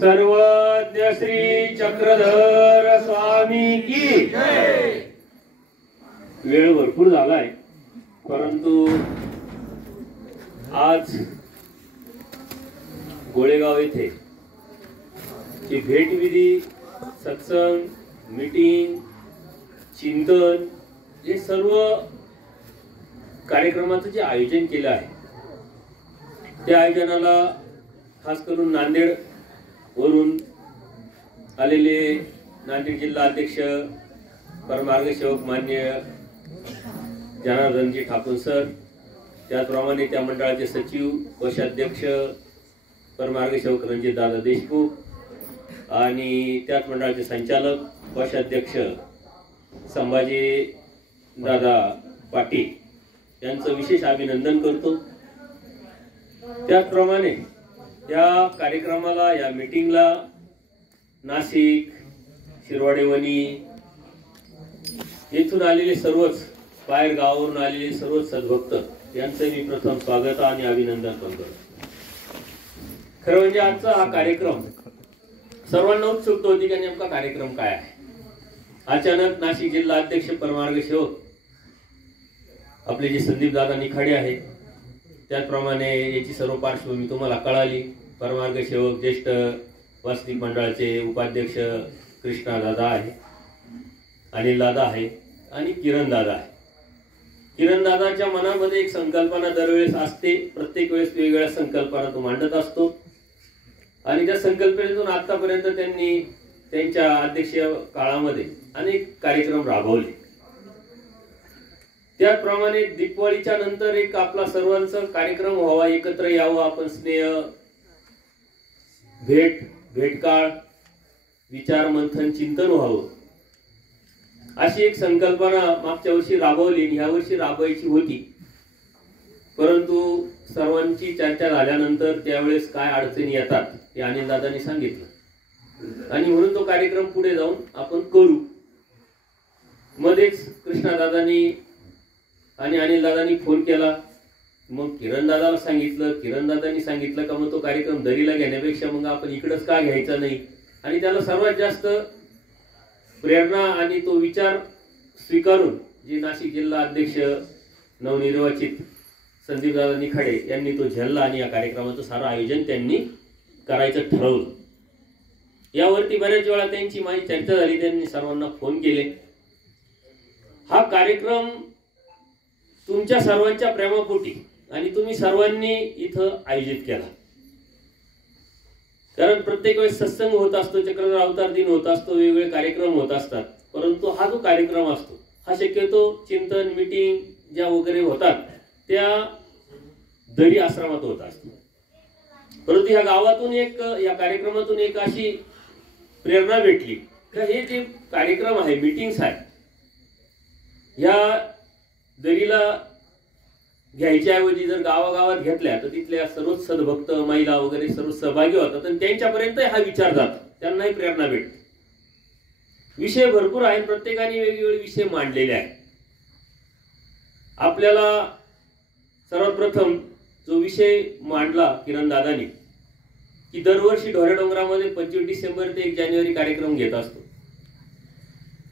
सर्वज्ञ श्री चक्रधर स्वामी की जय। वेळ भरपूर झालाय, परंतु आज गोळेगाव येथे ही भेटविधी, सत्संग, मीटिंग, चिंतन हे सर्व कार्यक्रमाचं जे आयोजन केलं आहे, त्या आयोजनाला खास करून नांदेड वरून आलेले नांदेड जिल्हा अध्यक्ष परमार्ग सेवक मान्य जनार्दनजी ठाकूर सर, त्याचप्रमाणे त्या मंडळाचे सचिव कोषाध्यक्ष परमार्ग सेवक रणजित दादा देशमुख आणि त्याच मंडळाचे संचालक कोषाध्यक्ष संभाजी दादा पाटील यांचं विशेष अभिनंदन करतो। त्याचप्रमाणे या कार्यक्रमाला, या मीटिंगला नाशिक, शिरवाडेवणी येथून आलेले सर्वच, बाहेर गावावरून आलेले सर्वच सद्भक्त यांचं मी प्रथम स्वागत आणि अभिनंदन करतो। खरं म्हणजे आजचा हा कार्यक्रम सर्वांना उत्सुकता होती की नेमका कार्यक्रम काय आहे। अचानक नाशिक जिल्हा अध्यक्ष परमार्ग सेवक आपले जे संदीप दादा निखाडे आहेत, त्याचप्रमाणे याची सर्व पार्श्वभूमी तुम्हाला कळाली। परमार्ग सेवक ज्येष्ठ वास्तविक मंडळाचे उपाध्यक्ष कृष्णा दादा आहे, अनिल दादा आहे आणि किरण दादा आहे। किरण दादाच्या मनामध्ये एक संकल्पना दरवेळेस असते, प्रत्येक वेळेस वेगवेगळ्या संकल्पना तो मांडत असतो आणि त्या संकल्पनेतून आतापर्यंत त्यांनी त्यांच्या अध्यक्षीय काळामध्ये अनेक कार्यक्रम राबवले। त्याचप्रमाणे दीपावलीच्या नंतर एक आपला सर्वांचा कार्यक्रम व्हावा, एकत्र यावं, आपण स्नेह, भेटकाळ, विचार मंथन, चिंतन व्हावं, अशी एक संकल्पना मागच्या वर्षी राबवली, ह्या वर्षी राबवायची होती। परंतु सर्वांची चर्चा झाल्यानंतर त्यावेळेस काय अडचणी येतात हे अनिल दादांनी सांगितलं आणि म्हणून तो कार्यक्रम पुढे जाऊन आपण करू। मध्येच कृष्णा दादांनी आणि अनिल दादांनी फोन केला, मग किरण दादाला सांगितलं, किरण दादांनी सांगितलं का मग तो कार्यक्रम दरीला घेण्यापेक्षा मग आपण इकडंच का घ्यायचा नाही। आणि त्याला सर्वात जास्त प्रेरणा आणि तो विचार स्वीकारून जे नाशिक जिल्हा अध्यक्ष नवनिर्वाचित संदीप दादा निखाडे यांनी तो झेलला आणि या कार्यक्रमाचं सारं आयोजन त्यांनी करायचं ठरवलं। यावरती बऱ्याच वेळा त्यांची माझी चर्चा झाली, त्यांनी सर्वांना फोन केले। हा कार्यक्रम तुमच्या सर्वांच्या प्रेमापोटी आणि तुम्ही सर्वांनी इथं आयोजित केला, कारण प्रत्येक वेळेस सत्संग होत असतो, चक्रधर अवतार दिन होत असतो, वेगवेगळे कार्यक्रम होत असतात, परंतु हा जो कार्यक्रम असतो हा शक्यतो चिंतन, मीटिंग ज्या वगैरे होतात त्या दरी आश्रमात होत असतो। परंतु ह्या गावातून एक, या कार्यक्रमातून एक अशी प्रेरणा भेटली की हे जे कार्यक्रम आहे, मीटिंग्स आहे, या दरीला घ्यायच्या ऐवजी जर गावागावात घेतल्या तर तिथल्या सर्वच सद्भक्त, महिला वगैरे सर्व सहभागी होतात आणि त्यांच्यापर्यंत हा विचार जातो, त्यांनाही प्रेरणा भेटते। विषय भरपूर आहेत, प्रत्येकाने वेगवेगळे विषय मांडलेले आहेत। आपल्याला सर्वात प्रथम जो विषय मांडला किरण दादांनी की दरवर्षी ढोरे डोंगरामध्ये 25 डिसेंबर ते 1 जानेवारी कार्यक्रम घेत असतो।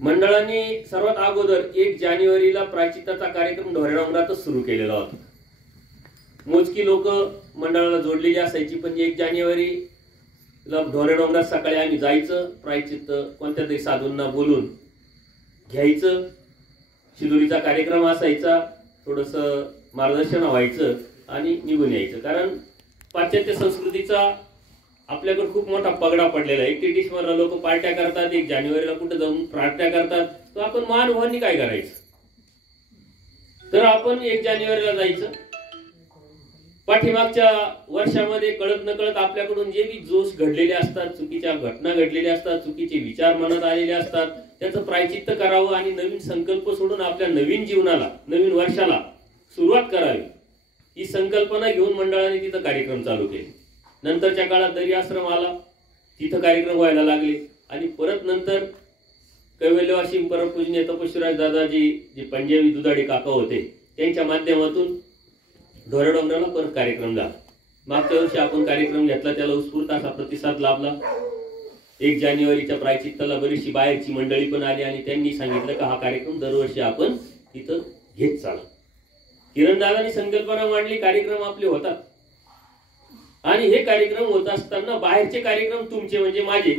मंडळाने सर्वात अगोदर 1 जानेवारीला प्रायचित्ताचा कार्यक्रम ढोरे डोंगरातच सुरू केलेला होता। मोजकी लोक मंडळाला जोडलेली असायची, पण 1 जानेवारीला ढोरे डोंगरात सकाळी आम्ही जायचं, प्रायचित्त कोणत्या तरी साधूंना बोलून घ्यायचं, शिदोरीचा कार्यक्रम असायचा, थोडंसं मार्गदर्शन व्हायचं आणि निघून यायचं। कारण पाश्चात्य संस्कृतीचा आपल्याकडे खूप मोठा पगडा पडलेला आहे। 31 डिसेंबरला लोक पार्ट्या करतात, 1 जानेवारीला कुठे जाऊन पार्ट्या करतात, तर आपण महानुभावांनी काय करायचं, तर आपण 1 जानेवारीला जायचं। पाठीमागच्या वर्षामध्ये कळत नकळत आपल्याकडून जे बी जोश घडलेले असतात, चुकीच्या घटना घडलेल्या असतात, चुकीचे विचार मनात आलेले असतात, त्याचं प्रायचित्त करावं आणि नवीन संकल्प सोडून आपल्या नवीन जीवनाला, नवीन वर्षाला सुरुवात करावी, ही संकल्पना घेऊन मंडळाने तिथं कार्यक्रम चालू केले। नंतरच्या काळात दरी आश्रम आला, तिथं कार्यक्रम व्हायला लागले आणि परत नंतर कैवल्यवासी परमपूजनीय तपस्वीराज दादाजी जे पंजाबी दुधाडे काका होते त्यांच्या माध्यमातून ढोरे डोंगराला परत कार्यक्रम झाला। मागच्या वर्षी आपण कार्यक्रम घेतला, त्याला उत्स्फूर्त असा प्रतिसाद लाभला. 1 जानेवारीच्या प्रायचित्ताला बरीचशी बाहेरची मंडळी पण आली आणि त्यांनी सांगितलं की हा कार्यक्रम दरवर्षी आपण तिथं घेत चालू. किरणदादांनी संकल्पना मांडली, कार्यक्रम आपले होतात आणि हे कार्यक्रम होत असताना बाहेरचे कार्यक्रम तुमचे म्हणजे माझे,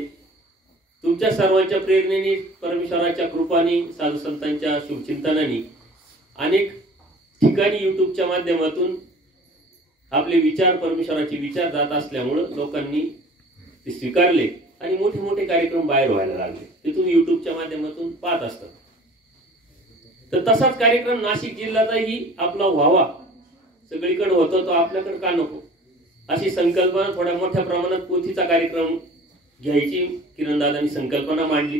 तुमच्या सर्वांच्या प्रेरणेने, परमेश्वराच्या कृपाने, साधू संतांच्या शुभचिंतनाने अनेक ठिकाणी युट्यूबच्या माध्यमातून आपले विचार, परमेश्वराचे विचार जात असल्यामुळं लोकांनी ते स्वीकारले आणि मोठे मोठे कार्यक्रम बाहेर व्हायला लागले. ते तुम्ही युट्यूबच्या माध्यमातून पाहत असतात. तर तसाच कार्यक्रम नाशिक जिल्ह्यातही आपला व्हावा, सगळीकडे होतो तो आपल्याकडे का नको, अशी संकल्पना थोड्या मोठ्या प्रमाणात पोथीचा कार्यक्रम घ्यायची किरणदादांनी संकल्पना मांडली.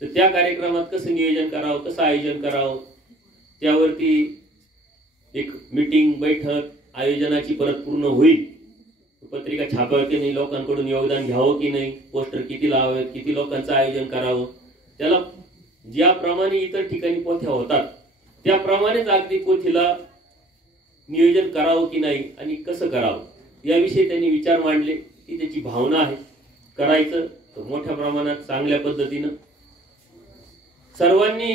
तर त्या कार्यक्रमात कसं नियोजन करावं, कसं आयोजन करावं, त्यावरती एक मीटिंग, बैठक आयोजनाची परत पूर्ण होईल. पत्रिका छापावी की नाही, लोकांकडून योगदान घ्यावं की नाही, पोस्टर किती लावावेत, किती लोकांचं आयोजन करावं, त्याला ज्याप्रमाणे इतर ठिकाणी पोथ्या होतात त्याप्रमाणेच अगदी पोथीला नियोजन करावं की नाही आणि कसं करावं याविषयी त्यांनी विचार मांडले. की त्याची भावना आहे करायचं तर मोठ्या प्रमाणात चांगल्या पद्धतीनं सर्वांनी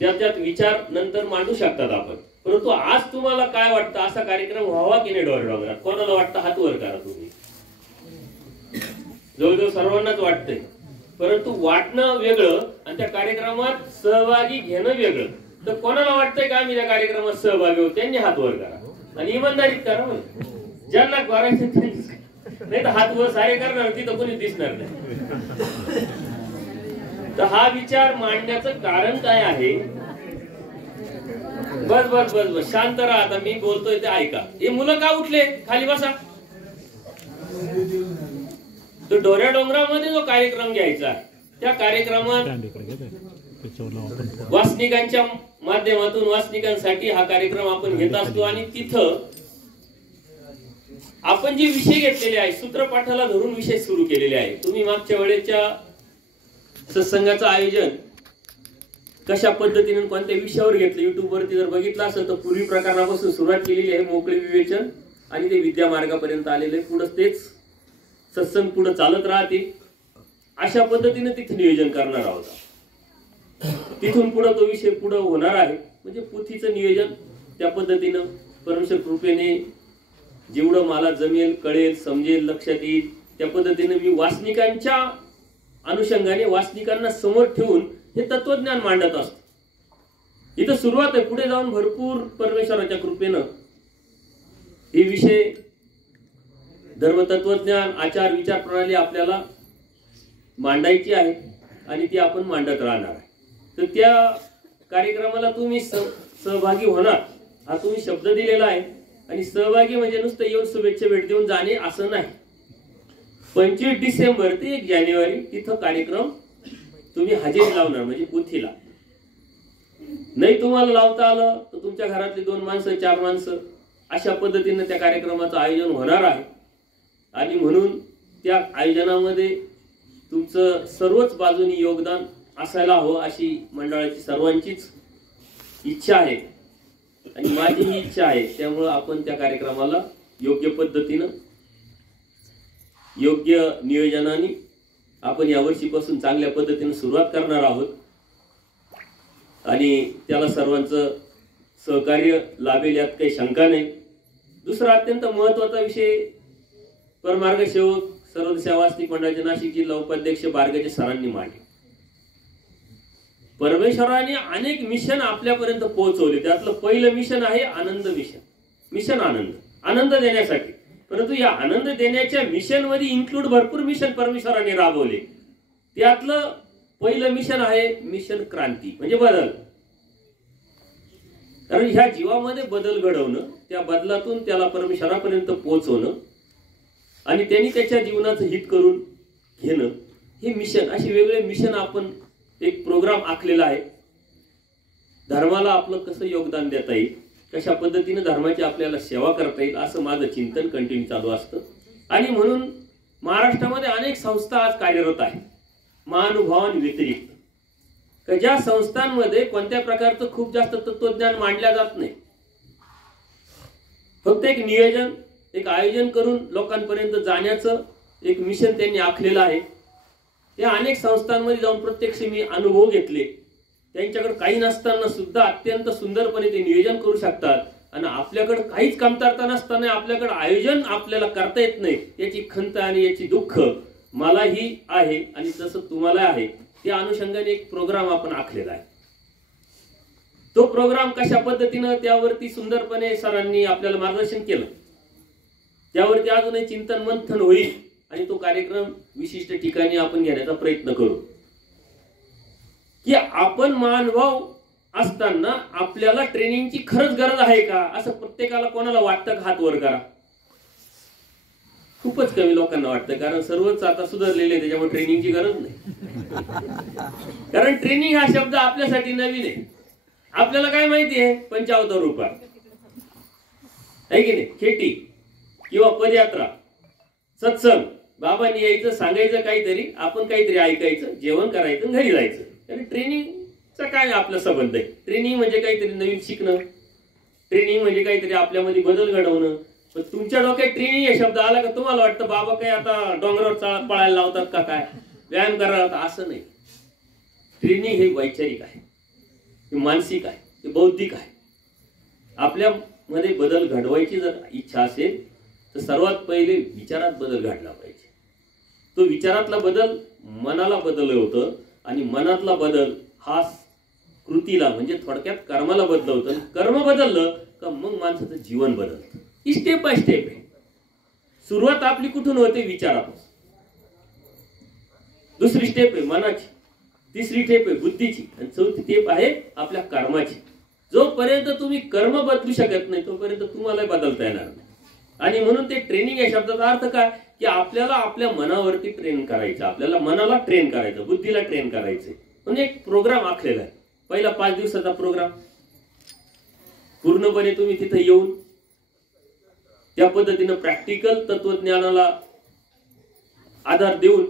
त्यात विचार नंतर मांडू शकतात आपण. परंतु आज तुम्हाला काय वाटतं, असा कार्यक्रम व्हावा की नाही डोंगरात? कोणाला वाटतं हात वर करा तुम्ही. जवळजवळ सर्वांनाच वाटतंय. परंतु वाटणं वेगळं आणि त्या कार्यक्रमात सहभागी घेणं वेगळं. तर कोणाला वाटतंय का आम्ही त्या कार्यक्रमात सहभागी होतो त्यांनी हात वर करा आणि इमानदारीत करा. ज्यांना करायचं त्यांनी, नाही तर हात वर सारे करणार, तिथं कोणी दिसणार नाही. तर हा विचार मांडण्याचं कारण काय आहे? बस बस बस बस शांत राहा. आता मी बोलतोय ते ऐका. हे मुलं का उठले? खाली बसा. तो ढोऱ्या डोंगरामध्ये जो कार्यक्रम घ्यायचा त्या कार्यक्रमात वासनिकांच्या माध्यमातून वासनिकांसाठी हा कार्यक्रम आपण घेत असतो आणि तिथं आपण जे विषय घेतलेले आहे, सूत्रपाठाला धरून विषय सुरू केलेले आहे. तुम्ही मागच्या वेळेच्या सत्संगाचं आयोजन कशा पद्धतीने कोणत्या विषयावर घेतलं युट्यूब वरती जर बघितलं असेल तर पूर्वी प्रकरणापासून सुरुवात केलेली आहे, मोकळे विवेचन आणि ते विद्या मार्गापर्यंत आलेले. पुढे तेच सत्संग पुढे चालत राहते. अशा पद्धतीने तिथे नियोजन करणार आहोत. तिथून पुढे तो विषय पुढे होणार आहे. म्हणजे पोथीचं नियोजन त्या पद्धतीनं परमेश्वर कृपेने जेवढं मला जमेल, कळेल, समजेल, लक्षात येईल त्या पद्धतीने मी वासनिकांच्या अनुषंगाने वासनिकांना समोर ठेवून हे तत्वज्ञान मांडत असतो. इथं सुरुवात आहे. पुढे जाऊन भरपूर परमेश्वराच्या कृपेनं हे विषय धर्मतत्वज्ञान, आचार, विचार प्रणाली आपल्याला मांडायची आहे आणि ती आपण मांडत राहणार आहे. तर त्या कार्यक्रमाला तुम्ही सहभागी होणार हा तुम्ही शब्द दिलेला आहे. आणि सहभागी म्हणजे नुसतं येऊन शुभेच्छा भेट देऊन जाणे असं नाही. 25 डिसेंबर ते 1 जानेवारी तिथं कार्यक्रम तुम्ही हजेरी लावणार. म्हणजे पोथीला नाही तुम्हाला लावता आलं तर तुमच्या घरातली 2 माणसं 4 माणसं अशा पद्धतीने त्या कार्यक्रमाचं आयोजन होणार आहे. आणि म्हणून त्या आयोजनामध्ये तुमचं सर्वच बाजूनी योगदान असायला हवं अशी मंडळाची सर्वांचीच इच्छा आहे आणि माझी ही इच्छा आहे. त्यामुळे आपण त्या कार्यक्रमाला योग्य पद्धतीनं, योग्य नियोजनाने आपण यावर्षीपासून चांगल्या पद्धतीने सुरुवात करणार आहोत आणि त्याला सर्वांचं सहकार्य लाभेल यात काही शंका नाही. दुसरा अत्यंत महत्त्वाचा विषय परमार्ग सेवक सर्वदेश वासनिक मंडळाचे नाशिक जिल्हा उपाध्यक्ष बारगेचे सरांनी मांडले. परमेश्वराने अनेक मिशन आपल्यापर्यंत पोहोचवले. त्यातलं पहिलं मिशन आहे आनंद मिशन. मिशन आनंद, आनंद देण्यासाठी. परंतु या आनंद देण्याच्या मिशन मध्ये इन्क्लूड भरपूर मिशन परमेश्वराने राबवले. त्यातलं पहिलं मिशन आहे मिशन क्रांती, म्हणजे बदल. कारण ह्या जीवामध्ये बदल घडवणं, त्या बदलातून त्याला परमेश्वरापर्यंत पोहोचवणं आणि त्यांनी त्याच्या जीवनाचं हित करून घेणं हे मिशन. अशी वेगळे मिशन आपण एक प्रोग्राम आखलेला आहे. धर्माला आपलं कसं योगदान देता येईल, कशा पद्धतीने धर्माची आपल्याला सेवा करता येईल असं माझं चिंतन कंटिन्यू चालू असतं. आणि म्हणून महाराष्ट्रामध्ये अनेक संस्था आज कार्यरत आहेत महानुभावांव्यतिरिक्त, की ज्या संस्थांमध्ये कोणत्या प्रकारचं खूप जास्त तत्वज्ञान मांडल्या जात नाही. फक्त एक नियोजन, एक आयोजन करून लोकांपर्यंत जाण्याचं एक मिशन त्यांनी आखलेलं आहे. त्या अनेक संस्थांमध्ये जाऊन प्रत्यक्ष मी अनुभव घेतले. त्यांच्याकडे काही नसताना सुद्धा अत्यंत सुंदरपणे ते नियोजन करू शकतात आणि आपल्याकडे काहीच कमतरता नसताना आपल्याकडे आयोजन आपल्याला करता येत नाही याची खंत आणि याची दुःख मलाही आहे आणि तसं तुम्हाला आहे. त्या अनुषंगाने एक प्रोग्राम आपण आखलेला आहे. तो प्रोग्राम कशा पद्धतीनं त्यावरती सुंदरपणे सरांनी आपल्याला मार्गदर्शन केलं. त्यावरती अजूनही चिंतन मंथन होईल आणि तो कार्यक्रम विशिष्ट ठिकाणी आपण घेण्याचा प्रयत्न करू. की आपण मानभाव असताना आपल्याला ट्रेनिंगची खरंच गरज आहे का असं प्रत्येकाला कोणाला वाटतं का? हात वर करा. खूपच कमी लोकांना वाटतं, कारण सर्वच आता सुधारलेले त्याच्यामुळे ट्रेनिंगची गरज नाही. कारण ट्रेनिंग हा शब्द आपल्यासाठी नवीन आहे. आपल्याला काय माहिती आहे? 75 रुपये आहे की नाही? खेटी किंवा पदयात्रा, सत्संग, बाबांनी यायचं, सांगायचं काहीतरी, आपण काहीतरी ऐकायचं, जेवण करायचं, घरी जायचं. आणि ट्रेनिंगचा काय आपला संबंध आहे? ट्रेनिंग म्हणजे काहीतरी नवीन शिकणं, ट्रेनिंग म्हणजे काहीतरी आपल्यामध्ये बदल घडवणं. पण तुमच्या डोक्यात ट्रेनिंग या शब्द आला का तुम्हाला वाटतं बाबा काय आता डोंगरावर पळायला लावतात का, काय व्यायाम करायला लावतात? असं नाही. ट्रेनिंग हे वैचारिक आहे, हे मानसिक आहे, हे बौद्धिक आहे. आपल्यामध्ये बदल घडवायची जर इच्छा असेल तर सर्वात पहिले विचारात बदल घडला पाहिजे. तो विचारातला बदल मनाला बदलवतं आणि मनातला बदल हा कृतीला म्हणजे थोडक्यात कर्माला बदलवतं. कर्म बदललं का मग माणसाचं जीवन बदलतं. ही स्टेप बाय स्टेप आहे. सुरुवात आपली कुठून होते? विचारापासून. दुसरी स्टेप आहे मनाची, तिसरी स्टेप आहे बुद्धीची आणि चौथी स्टेप आहे आपल्या कर्माची. जोपर्यंत तुम्ही कर्म बदलू शकत नाही तोपर्यंत तुम्हाला बदलता येणार नाही. आणि म्हणून ते ट्रेनिंग या शब्दाचा अर्थ काय की आपल्याला आपल्या मनावरती ट्रेन करायचं, आपल्याला मनाला ट्रेन करायचं, बुद्धीला ट्रेन करायचं. म्हणजे एक प्रोग्राम आखलेला आहे. पहिला 5 दिवसाचा प्रोग्राम पूर्णपणे तुम्ही तिथे येऊन त्या पद्धतीनं प्रॅक्टिकल तत्वज्ञानाला आधार देऊन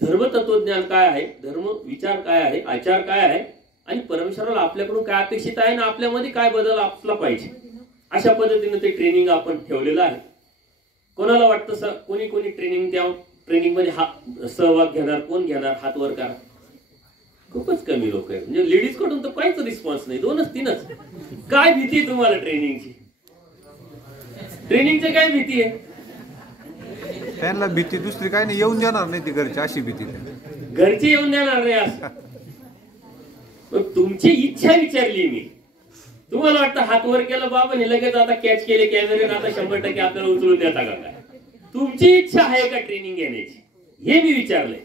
धर्म तत्वज्ञान काय आहे, धर्म विचार काय आहे, आचार काय आहे आणि परमेश्वराला आपल्याकडून काय अपेक्षित आहे ना आपल्यामध्ये काय बदल असला पाहिजे, अशा पद्धतीने ते ट्रेनिंग आपण ठेवलेलं आहे. कोणाला वाटतं कोणी कोणी ट्रेनिंग मध्ये सहभाग घेणार, कोण घेणार? हात वर करा. खूपच कमी लोक आहेत. म्हणजे लेडीज कडून तर काहीच रिस्पॉन्स नाही, 2-3च. काय भीती तुम्हाला ट्रेनिंगची? ट्रेनिंगची काय भीती आहे? त्यांना भीती दुसरी काय नाही, येऊन जाणार नाही ती घरची, अशी भीती. घरची येऊन देणार नाही असं. मग तुमची इच्छा विचारली मी. तुम्हाला वाटतं हात वर केलं बाबाने लगेच आता कॅच केले कॅमेरे, आता 100% आपल्याला उचलून देता का काय? तुमची इच्छा आहे का ट्रेनिंग घेण्याची हे मी विचारलंय.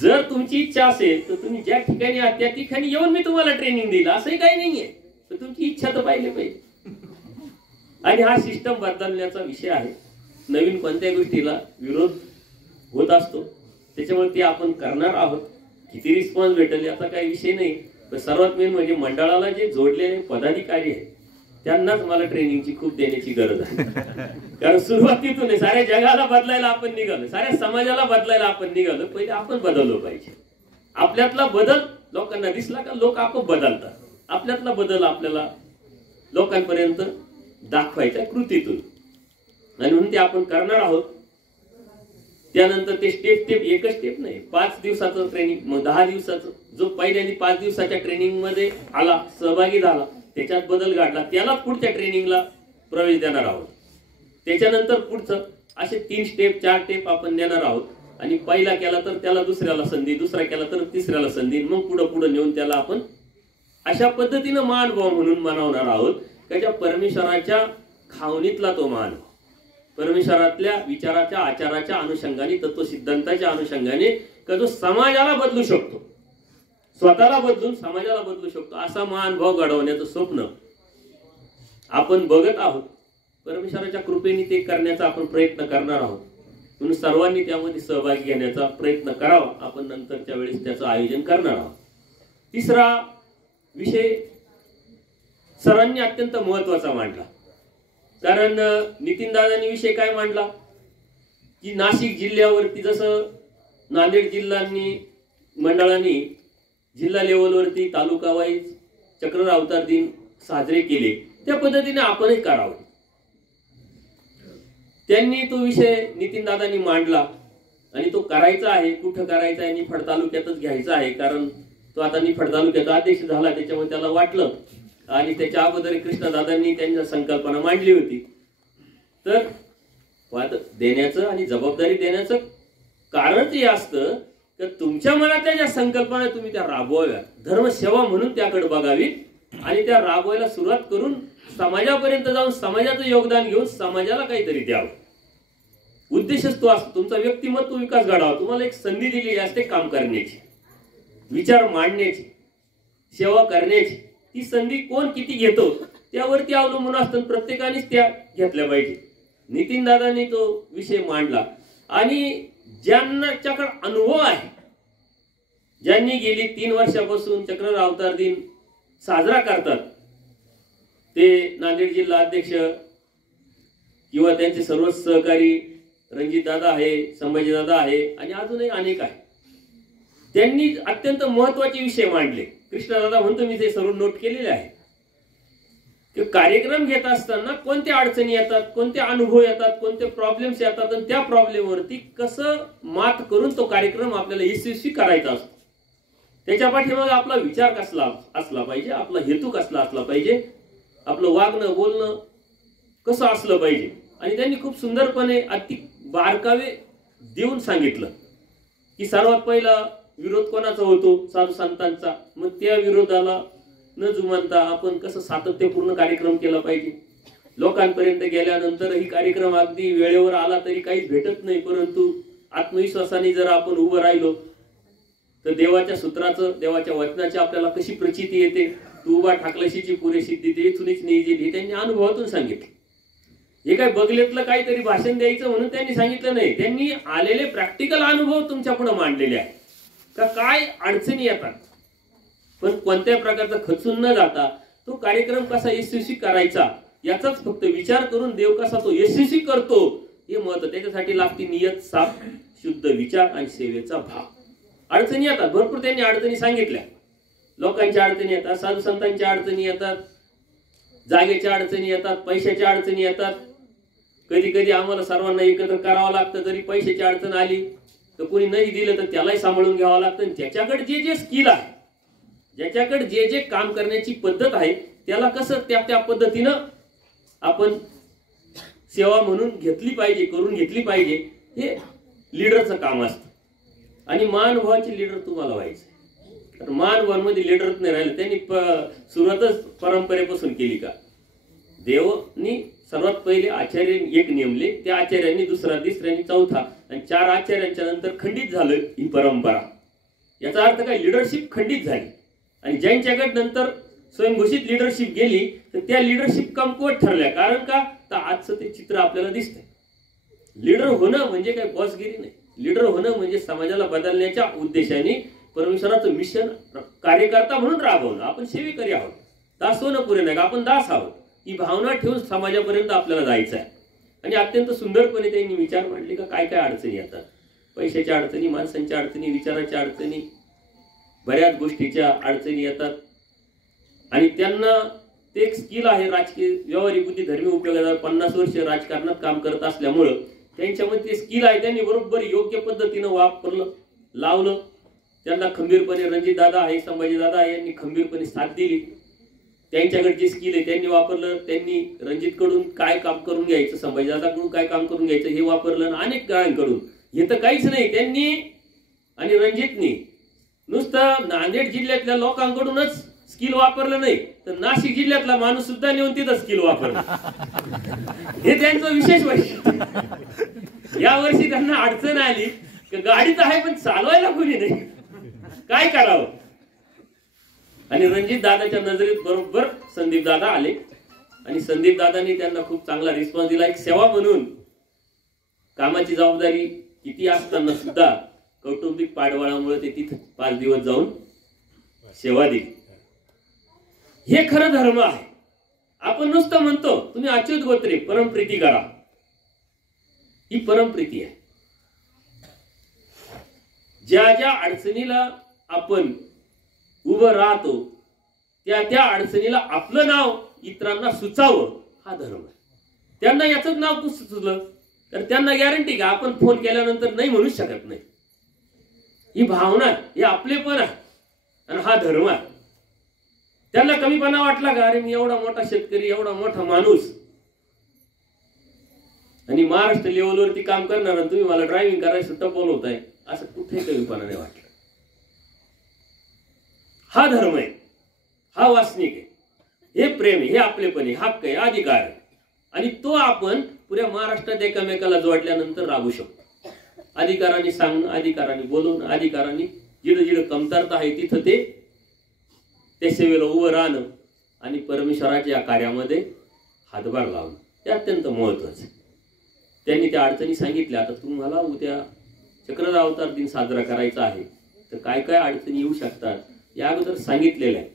जर तुमची इच्छा असेल तर तुम्ही ज्या ठिकाणी आहात त्या ठिकाणी येऊन मी तुम्हाला ट्रेनिंग देईल, असंही काही नाहीये. तर तुमची इच्छा तर पाहिली पाहिजे. आणि हा सिस्टम बदलण्याचा विषय आहे. नवीन कोणत्या गोष्टीला विरोध होत असतो, त्याच्यामुळे ते आपण करणार आहोत. किती रिस्पॉन्स भेटेल याचा काही विषय नाही. पण सर्वात मेन म्हणजे मंडळाला जे जोडलेले पदाधिकारी आहेत त्यांनाच मला ट्रेनिंगची खूप देण्याची गरज आहे. कारण सुरुवातीतून साऱ्या जगाला बदलायला आपण निघालो, साऱ्या समाजाला बदलायला आपण निघालो. पहिले आपण बदललो पाहिजे. आपल्यातला बदल लोकांना दिसला का लोक आपोआप बदलतात. आपल्यातला बदल आपल्याला लोकांपर्यंत दाखवायचा कृतीतून, आणि म्हणून ते आपण करणार आहोत. त्यानंतर ते स्टेप एकच स्टेप नाही, 5 दिवसाचं ट्रेनिंग, मग 10 दिवसाचं. जो पहिल्यांदा 5 दिवसाच्या ट्रेनिंग मध्ये आला, सहभागी झाला, त्याच्यात बदल घडला, त्याला पुढच्या ट्रेनिंगला प्रवेश देणार आहोत. त्याच्यानंतर पुढचं असे 3 स्टेप 4 स्टेप आपण देणार आहोत. आणि पहिला केला तर त्याला दुसऱ्याला संधी, दुसरा केला तर तिसऱ्याला संधी, मग पुढे नेऊन त्याला आपण अशा पद्धतीनं मानभाव म्हणून मानवणार आहोत. त्याच्या परमेश्वराच्या खावणीतला तो मान, परमेश्वरातल्या विचाराच्या आचाराच्या अनुषंगाने, तत्वसिद्धांताच्या अनुषंगाने का जो समाजाला बदलू शकतो, स्वतःला बदलून समाजाला बदलू शकतो, असा मानभाव घडवण्याचं स्वप्न आपण बघत आहोत. परमेश्वराच्या कृपेने ते करण्याचा आपण प्रयत्न करणार आहोत. म्हणून सर्वांनी त्यामध्ये सहभागी घेण्याचा प्रयत्न करावा. आपण नंतरच्या वेळेस त्याचं आयोजन करणार आहोत. तिसरा विषय सरांनी अत्यंत महत्वाचा मांडला. कारण नितीन दादांनी विषय काय मांडला की नाशिक जिल्ह्यावरती जसं नांदेड जिल्ह्यांनी मंडळांनी जिल्हा लेवलवरती तालुका वाईज चक्रधर अवतार दिन साजरे केले, त्या पद्धतीने आपणही करावं. त्यांनी तो विषय नितीनदादांनी मांडला आणि तो करायचा आहे. कुठं करायचा आहे? निफाड तालुक्यातच घ्यायचा आहे, कारण तो आता निफाड तालुक्याचा अध्यक्ष झाला, त्याच्यामुळे त्याला वाटलं. आणि त्याच्या अगोदर कृष्णदादांनी त्यांच्या संकल्पना मांडली होती. तर पद देण्याचं आणि जबाबदारी देण्याचं कारण हे असतं की तुमच्या मनातल्या ज्या संकल्पना तुम्ही त्या राबवाव्या, धर्मसेवा म्हणून त्याकडे बघावी आणि त्या राबवायला सुरुवात करून समाजापर्यंत जाऊन समाजाचं योगदान घेऊन समाजाला काहीतरी द्यावं. उद्देशच तो असतो. तुमचा व्यक्तिमत्व विकास घडावा. तुम्हाला एक संधी दिलेली असते काम करण्याची, विचार मांडण्याची, सेवा करण्याची. ती संधी कोण किती घेतो त्यावरती अवलंबून असतं. प्रत्येकानेच त्या घेतल्या पाहिजे. नितीनदादांनी तो विषय मांडला आणि ज्यांच्याकडे अनुभव आहे, ज्यांनी गेली 3 वर्षापासून चक्रधर अवतार दिन साजरा करतात, ते नांदेड जिल्हा अध्यक्ष किंवा त्यांचे सर्व सहकारी रणजित दादा आहे, संभाजी दादा आहे आणि अजूनही अनेक आहे. त्यांनी अत्यंत महत्वाचे विषय मांडले. कृष्णदादा म्हणतो, मी ते सर्व नोट केलेले आहे की कार्यक्रम घेत असताना कोणत्या अडचणी येतात, कोणते अनुभव येतात, कोणते प्रॉब्लेम्स येतात आणि त्या प्रॉब्लेमवरती कसं मात करून तो कार्यक्रम आपल्याला यशस्वी करायचा असतो. त्याच्या पाठीमागे आपला विचार कसला असला पाहिजे, आपला हेतू कसला असला पाहिजे, आपलं वागणं बोलणं कसं असलं पाहिजे. आणि त्यांनी खूप सुंदरपणे अति बारकावे देऊन सांगितलं की सर्वात पहिला विरोध कोणाचा होतो? साधू संतांचा. मग त्या विरोधाला न जुमानता आपण कसं सातत्यपूर्ण कार्यक्रम केला पाहिजे. लोकांपर्यंत गेल्यानंतर ही कार्यक्रम अगदी वेळेवर आला तरी काहीच भेटत नाही, परंतु आत्मविश्वासाने जर आपण उभं राहिलो तर देवाच्या सूत्राचं, देवाच्या वचनाची आपल्याला कशी प्रचिती येते. तू उभा ठाकलाशीची पुरेशी देते इथूनच निजेल, हे त्यांनी अनुभवातून सांगितलं. हे काय बगलेतलं काहीतरी भाषण द्यायचं म्हणून त्यांनी सांगितलं नाही. त्यांनी आलेले प्रॅक्टिकल अनुभव तुमच्या पुढे मांडलेले आहे का काय अडचणी येतात, पण कोणत्या प्रकारचा खचून न जाता तो कार्यक्रम कसा यशस्वी करायचा याचाच फक्त विचार करून देव कसा तो यशस्वी करतो हे महत्व. त्याच्यासाठी लागते नियत, साफ, शुद्ध विचार आणि सेवेचा भाव. अडचणी येतात भरपूर, त्यांनी अडचणी सांगितल्या. लोकांच्या अडचणी येतात, साधू संतांच्या अडचणी येतात, जागेच्या अडचणी येतात, पैशाच्या अडचणी येतात. कधी कधी आम्हाला सर्वांना एकत्र करावं लागतं. जरी पैशाची अडचण आली तर कोणी नाही दिलं तर त्यालाही सांभाळून घ्यावं लागतं. त्याच्याकडे जे जे स्किल आहे, ज्याच्याकडे जे जे काम करण्याची पद्धत आहे, त्याला कसं त्या त्या पद्धतीनं आपण सेवा म्हणून घेतली पाहिजे, करून घेतली पाहिजे. हे लीडरचं काम असतं. आणि महानुभावाचे लीडर तुम्हाला व्हायचे. तर महानुभावांमध्ये लीडरच नाही राहिले. त्यांनी सुरुवातच परंपरेपासून केली का? देवानी सर्वात पहिले आचार्य एक नेमले, त्या आचार्यांनी दुसरा, तिसऱ्यांनी चौथा आणि 4 आचार्यांच्या नंतर खंडित झालं ही परंपरा. याचा अर्थ काय? लीडरशिप खंडित झाली. आणि ज्यांच्याकडे नंतर स्वयंघोषित लीडरशिप गेली तर त्या लीडरशिप कमकुवत ठरल्या. कारण का? तर आजचं ते चित्र आपल्याला दिसतंय. लीडर होणं म्हणजे काय बॉसगिरी नाही. लीडर होणं म्हणजे समाजाला बदलण्याच्या उद्देशाने परमेश्वराचं मिशन कार्यकर्ता म्हणून राबवणं. आपण सेवेकरी आहोत, दास होणं पुरे नाही, आपण दास आहोत. ही भावना ठेवून समाजापर्यंत आपल्याला जायचं आहे. आणि अत्यंत सुंदरपणे त्यांनी विचार मांडले का काय काय अडचणी येतात. पैशाच्या अडचणी, माणसांच्या अडचणी, विचाराच्या अडचणी, बऱ्याच गोष्टीच्या अडचणी येतात. आणि त्यांना ते एक स्किल आहे राजकीय, व्यवहारिक बुद्धी, धर्मी उपयोगाचा. 50 वर्ष राजकारणात काम करत असल्यामुळं त्यांच्यामध्ये ते स्किल आहे. त्यांनी बरोबर योग्य पद्धतीनं वापरलं, लावलं. त्यांना खंबीरपणे रणजित दादा आहे, संभाजी दादा यांनी खंबीरपणे साथ दिली. त्यांच्याकडे जे स्किल आहे त्यांनी वापरलं. त्यांनी रणजितकडून काय काम करून घ्यायचं, संभाजी दादाकडून काय काम करून घ्यायचं हे वापरलं. अनेक गाळांकडून हे तर काहीच नाही. त्यांनी आणि रणजितनी नुसतं नांदेड जिल्ह्यातल्या लोकांकडूनच स्किल वापरलं नाही, तर नाशिक जिल्ह्यातला माणूस सुद्धा नेऊन तिथं स्किल वापरलं. हे त्यांचं विशेष वैशिष्ट्य. या वर्षी त्यांना अडचण आली की गाडी तर आहे पण चालवायला कोणी नाही, काय करावं. आणि रणजित दादाच्या नजरेत बरोबर संदीप दादा आले आणि संदीप दादांनी त्यांना खूप चांगला रिस्पॉन्स दिला. एक सेवा म्हणून कामाची जबाबदारी किती असताना सुद्धा कौटुंबिक पाडवाळामुळे ते तिथे 5 दिवस जाऊन सेवा दिली. हे खरं धर्म आहे. आपण नुसतं म्हणतो तुम्ही अच्युत गोत्रे परमप्रीती करा, ही परमप्रीती आहे. ज्या ज्या अडचणीला आपण उभं राहतो त्या त्या अडचणीला आपलं नाव इतरांना सुचावं हा धर्म आहे. त्यांना याचंच नाव सुचलं तर त्यांना गॅरंटी का आपण फोन केल्यानंतर नाही म्हणूच शकत नाही. ही भावना, हे आपलेपण आहे आणि हा धर्म आहे. त्यांना कमीपणा वाटला का, अरे मी एवढा मोठा शेतकरी, एवढा मोठा माणूस आणि महाराष्ट्र लेवलवरती काम करणार आणि तुम्ही मला ड्रायव्हिंग करायला सुद्धा बोलवताय, असं कुठेही कमीपणा नाही वाटलं. हा धर्म आहे, हा वासनिक आहे, हे प्रेम आहे, हे आपलेपण आहे, हक्क आहे, अधिकार आहे. आणि तो आपण पुऱ्या महाराष्ट्रात एकामेकाला जोडल्यानंतर राबू शकतो. अधिकाराने सांगणं, अधिकाराने बोलवणं, अधिकाराने जिथं जिथं कमतरता आहे तिथं त्या सेवेला उभं राहणं आणि परमेश्वराच्या या कार्यामध्ये हातभार लावणं, ते अत्यंत महत्वाचं आहे. त्यांनी त्या अडचणी सांगितल्या. आता तुम्हाला उद्या चक्रधर अवतार दिन साजरा करायचा आहे, तर काय काय अडचणी येऊ शकतात या अगोदर सांगितलेलं आहे.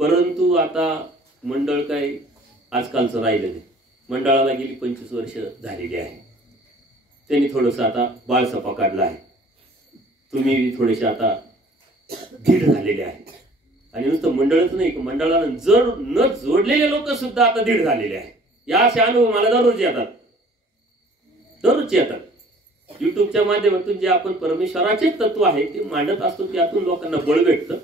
परंतु आता मंडळ काय आजकालचं राहिलं नाही. मंडळाला गेली 25 वर्ष झालेली आहे. त्यांनी थोडंसं आता बाळसपा काढला आहे. तुम्ही थोडेसे आता धीड झालेले आहे. आणि नुसतं मंडळच नाही, मंडळाला जर न जोडलेले लोक सुद्धा आता धीड झालेले आहे. या असे अनुभव मला दररोज येतात. युट्यूबच्या माध्यमातून जे आपण परमेश्वराचे तत्व आहे ते मांडत असतो, त्यातून लोकांना बळ भेटतं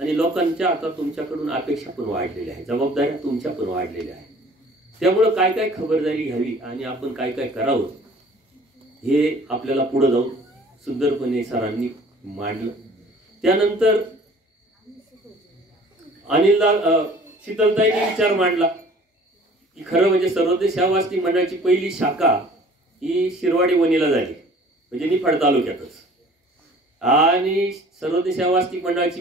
आणि लोकांच्या आता तुमच्याकडून अपेक्षा पण वाढलेल्या आहे, जबाबदाऱ्या तुमच्या पण वाढलेल्या आहे. त्यामुळं काय काय खबरदारी घ्यावी आणि आपण काय काय करावं हे आपल्याला पुढे जाऊन सुंदरपणे सरांनी मांडलं. त्यानंतर शीतलताईने विचार मांडला की खरं म्हणजे सर्वोदय सेवा वासनिक मंडळाची पहिली शाखा ही शिरवाडी वणीला झाली, म्हणजे निफाड तालुक्यातच. आणि सर्वोदय सेवा वासनिक मंडळाची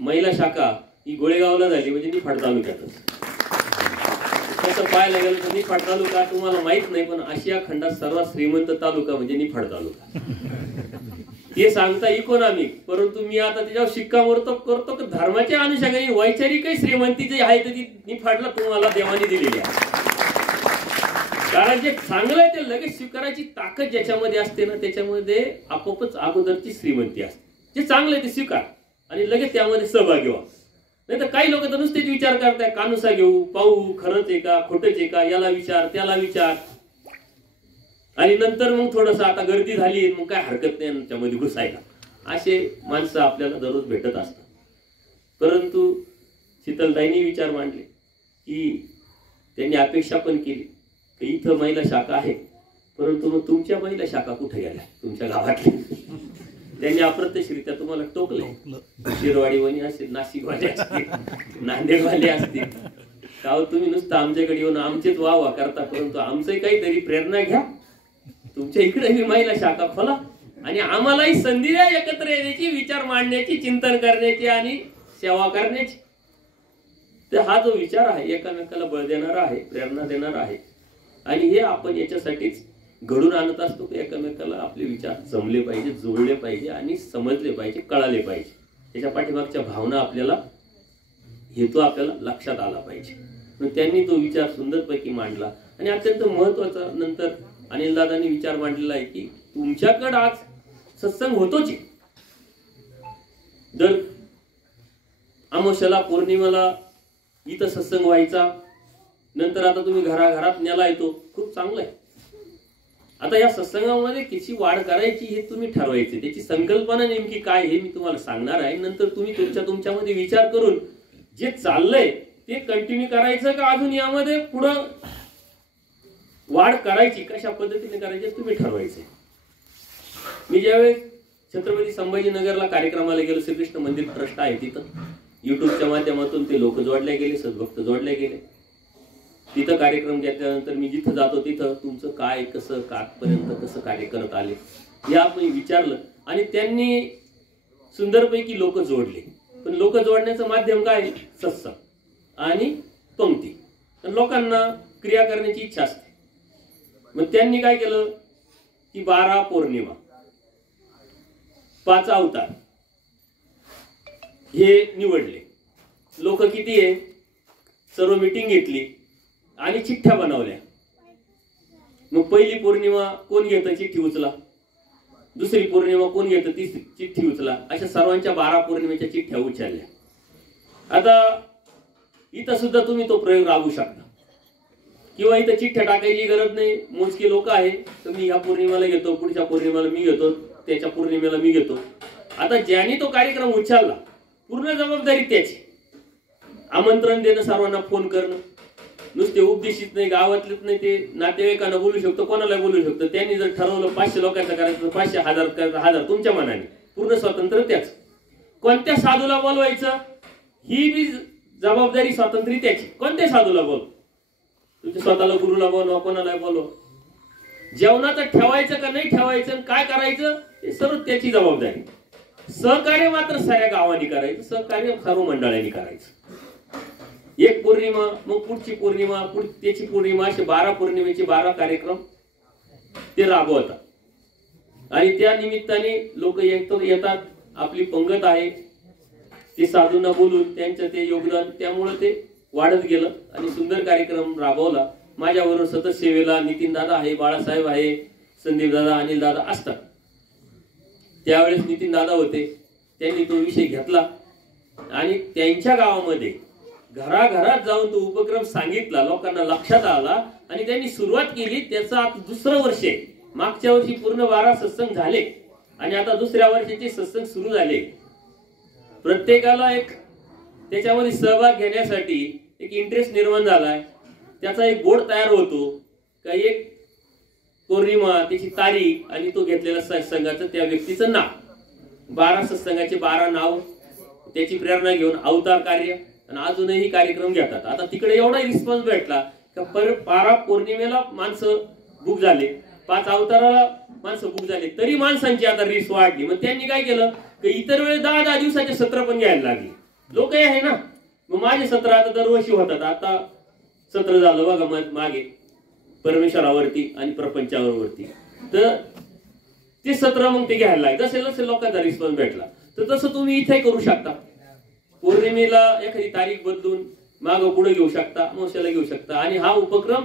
महिला शाखा ही गोळेगावला झाली, म्हणजे निफाड तालुक्यातच. तसं पाहायला गेलं तर निफाड तालुका तुम्हाला माहित नाही, पण आशिया खंडात सर्वात श्रीमंत तालुका म्हणजे निफाड तालुका. ते सांगता इकॉनॉमिक, परंतु मी आता त्याच्यावर शिक्कामोर्तब करतो की धर्माच्या अनुषंगाने वैचारिक श्रीमंती जी आहे ती निफाडला तुम्हाला देवाने दिलेली आहे. कारण जे चांगलं आहे ते लगेच स्वीकारायची ताकद ज्याच्यामध्ये असते ना, त्याच्यामध्ये आपोआपच अगोदरची श्रीमंती असते. जे चांगलं आहे ते स्वीकार आणि लगेच त्यामध्ये सहभागी व्हा. नाही तर काही लोक तर नुसतेच विचार करताय, कानुसा घेऊ, पाहू, खरंच आहे का, खोटंच आहे का, याला विचार त्याला विचार, आणि नंतर मग थोडंसं आता गर्दी झाली मग काय हरकत नाही त्याच्यामध्ये घुसायला. असे माणसं आपल्याला दररोज भेटत असतात. परंतु शीतलताईंनी विचार मांडले की त्यांनी अपेक्षा पण केली की इथं महिला शाखा आहे, परंतु मग तुमच्या महिला शाखा कुठे गेल्या तुमच्या गावातल्या? त्यांनी अप्रत्यक्षरित्या तुम्हाला टोकले. शिरवाडी वणी असतील, नाशिकवाले असतील, नांदेडवाले असतील, का तुम्ही नुसतं आमच्याकडे येऊन आमचेच वाह करता, परंतु आमचंही काहीतरी प्रेरणा घ्या, तुमच्या इकडे मी महिला शाखा खोला आणि आम्हालाही संधी द्या एकत्र येण्याची, विचार मांडण्याची, चिंतन करण्याची आणि सेवा करण्याची. तर हा जो विचार आहे एकामेकाला बळ देणारा आहे, प्रेरणा देणारा आहे. आणि हे आपण याच्यासाठीच घडून आणत असतो की एकामेकाला आपले विचार जमले पाहिजे, जोडले पाहिजे आणि समजले पाहिजे, कळाले पाहिजे. त्याच्या पाठीमागच्या भावना आपल्याला, हेतू आपल्याला लक्षात आला पाहिजे. मग त्यांनी तो विचार सुंदरपैकी मांडला. आणि अत्यंत महत्वाचा नंतर अनिल दादांनी विचार मांडलेला आहे की तुमच्याकडे आज सत्संग होतोच, दर अमावस्याला पौर्णिमेला इथं सत्संग व्हायचा, नंतर आता तुम्ही घराघरात न्याला येतो, खूप चांगलं आहे. आता या सत्संगामध्ये किती वाढ करायची हे तुम्ही ठरवायचे, त्याची संकल्पना नेमकी काय हे मी तुम्हाला सांगणार आहे. नंतर तुम्ही तुमच्यामध्ये विचार करून जे चाललंय ते कंटिन्यू करायचं का अजून यामध्ये पुढं वाढ करायची, कशा पद्धतीने करायची तुम्ही ठरवायचे. मी ज्यावेळेस छत्रपती संभाजीनगरला कार्यक्रमाला गेलो, श्रीकृष्ण मंदिर ट्रस्ट आहे तिथं, युट्यूबच्या माध्यमातून ते लोक जोडले गेले, सद्भक्त जोडले गेले. तिथं कार्यक्रम घेतल्यानंतर मी जिथं जातो तिथं तुमचं काय, कसं, कातपर्यंत कसं कार्य करत आले हे आपण विचारलं. आणि त्यांनी सुंदरपैकी लोक जोडले. पण लोक जोडण्याचं माध्यम काय, सत्संग आणि पंक्ती. लोकांना क्रिया करण्याची इच्छा असते. मग त्यांनी काय केलं की 12 पौर्णिमा, 5 अवतार हे निवडले. लोक किती आहे, सर्व मीटिंग घेतली आणि चिठ्ठ्या बनवल्या. मग पहिली पौर्णिमा कोण घेतं, चिठ्ठी उचला. दुसरी पौर्णिमा कोण घेतं, ती चिठ्ठी उचला. अशा सर्वांच्या 12 पौर्णिमेच्या चिठ्ठ्या उचलल्या. आता इथं सुद्धा तुम्ही तो प्रयोग राबवू शकता. किंवा इथं चिठ्ठ्या टाकायची गरज नाही, मोजके लोक आहे तर मी ह्या पौर्णिमेला घेतो, पुढच्या पौर्णिमेला मी घेतो, त्याच्या पौर्णिमेला मी घेतो. आता ज्याने तो कार्यक्रम उचलला पूर्ण जबाबदारी त्याची. आमंत्रण देणं, सर्वांना फोन करणं, नुसते उपदेशित नाही, गावातलेच नाही, ते नातेवाईकांना बोलू शकतो, कोणाला बोलू शकतो. त्यांनी जर ठरवलं 500 लोकांचं करायचं, 500 1000 करायचं, 1000 तुमच्या मनाने, पूर्ण स्वातंत्र्य त्याच. कोणत्या साधूला बोलवायचं ही बी जबाबदारी स्वातंत्र्य त्याची. कोणत्या साधूला बोलव, तुमच्या स्वतःला गुरुला बोलवा, कोणाला बोलवा. जेवणाचं ठेवायचं का नाही ठेवायचं, काय करायचं हे सर्व त्याची जबाबदारी. सहकार्य मात्र साऱ्या गावांनी करायचं, सहकार्य सर्व मंडळांनी करायचं. एक पौर्णिमा, मग पुढची पौर्णिमा, त्याची पौर्णिमा, असे 12 पौर्णिमेचे 12 कार्यक्रम ते राबवतात. आणि त्या निमित्ताने लोक येतात. आपली पंगत आहे, ते साधूंना बोलून त्यांचं ते योगदान, त्यामुळे ते वाढत गेलं आणि सुंदर कार्यक्रम राबवला. माझ्याबरोबर सतत सेवेला नितीन दादा आहे, बाळासाहेब आहे, संदीप दादा, अनिल दादा असतात. त्यावेळेस नितीन दादा होते, त्यांनी तो विषय घेतला आणि त्यांच्या गावामध्ये घराघरात जाऊन तो उपक्रम सांगितला, लोकांना लक्षात आला आणि त्यांनी सुरुवात केली. त्याचं आता दुसरं वर्ष आहे. मागच्या वर्षी पूर्ण 12 सत्संग झाले आणि आता दुसऱ्या वर्षाचे सत्संग सुरू झाले. प्रत्येकाला एक त्याच्यामध्ये सहभाग घेण्यासाठी एक इंटरेस्ट निर्माण झालाय. त्याचा एक बोर्ड तयार होतो का, एक पौर्णिमा, त्याची तारीख आणि तो घेतलेला सत्संगाचं त्या व्यक्तीचं नाव, 12 सत्संगाचे 12 नाव, त्याची प्रेरणा घेऊन अवतार कार्य आणि अजूनही कार्यक्रम घेतात. आता तिकडे एवढा रिस्पॉन्स भेटला का 12 पौर्णिमेला माणसं बुक झाले, 5 अवताराला माणसं बुक झाले, तरी माणसांची आता रीस वाढली. मग त्यांनी काय केलं की इतर वेळेस 10-10 दिवसाचे सत्र पण घ्यायला लागले. लोक आहे ना, मग माझे सत्र आता दरवर्षी होतात. आता सत्र झालं बघा मागे परमेश्वरावरती आणि प्रपंचावरती, तर ते सत्र मग ते घ्यायला लागले. जसे जसे लोकांचा रिस्पॉन्स भेटला तर तसं तुम्ही इथे करू शकता. पौर्णिमेला एखादी तारीख बदलून मागं पुढे घेऊ शकता, अमावस्याला घेऊ शकता. आणि हा उपक्रम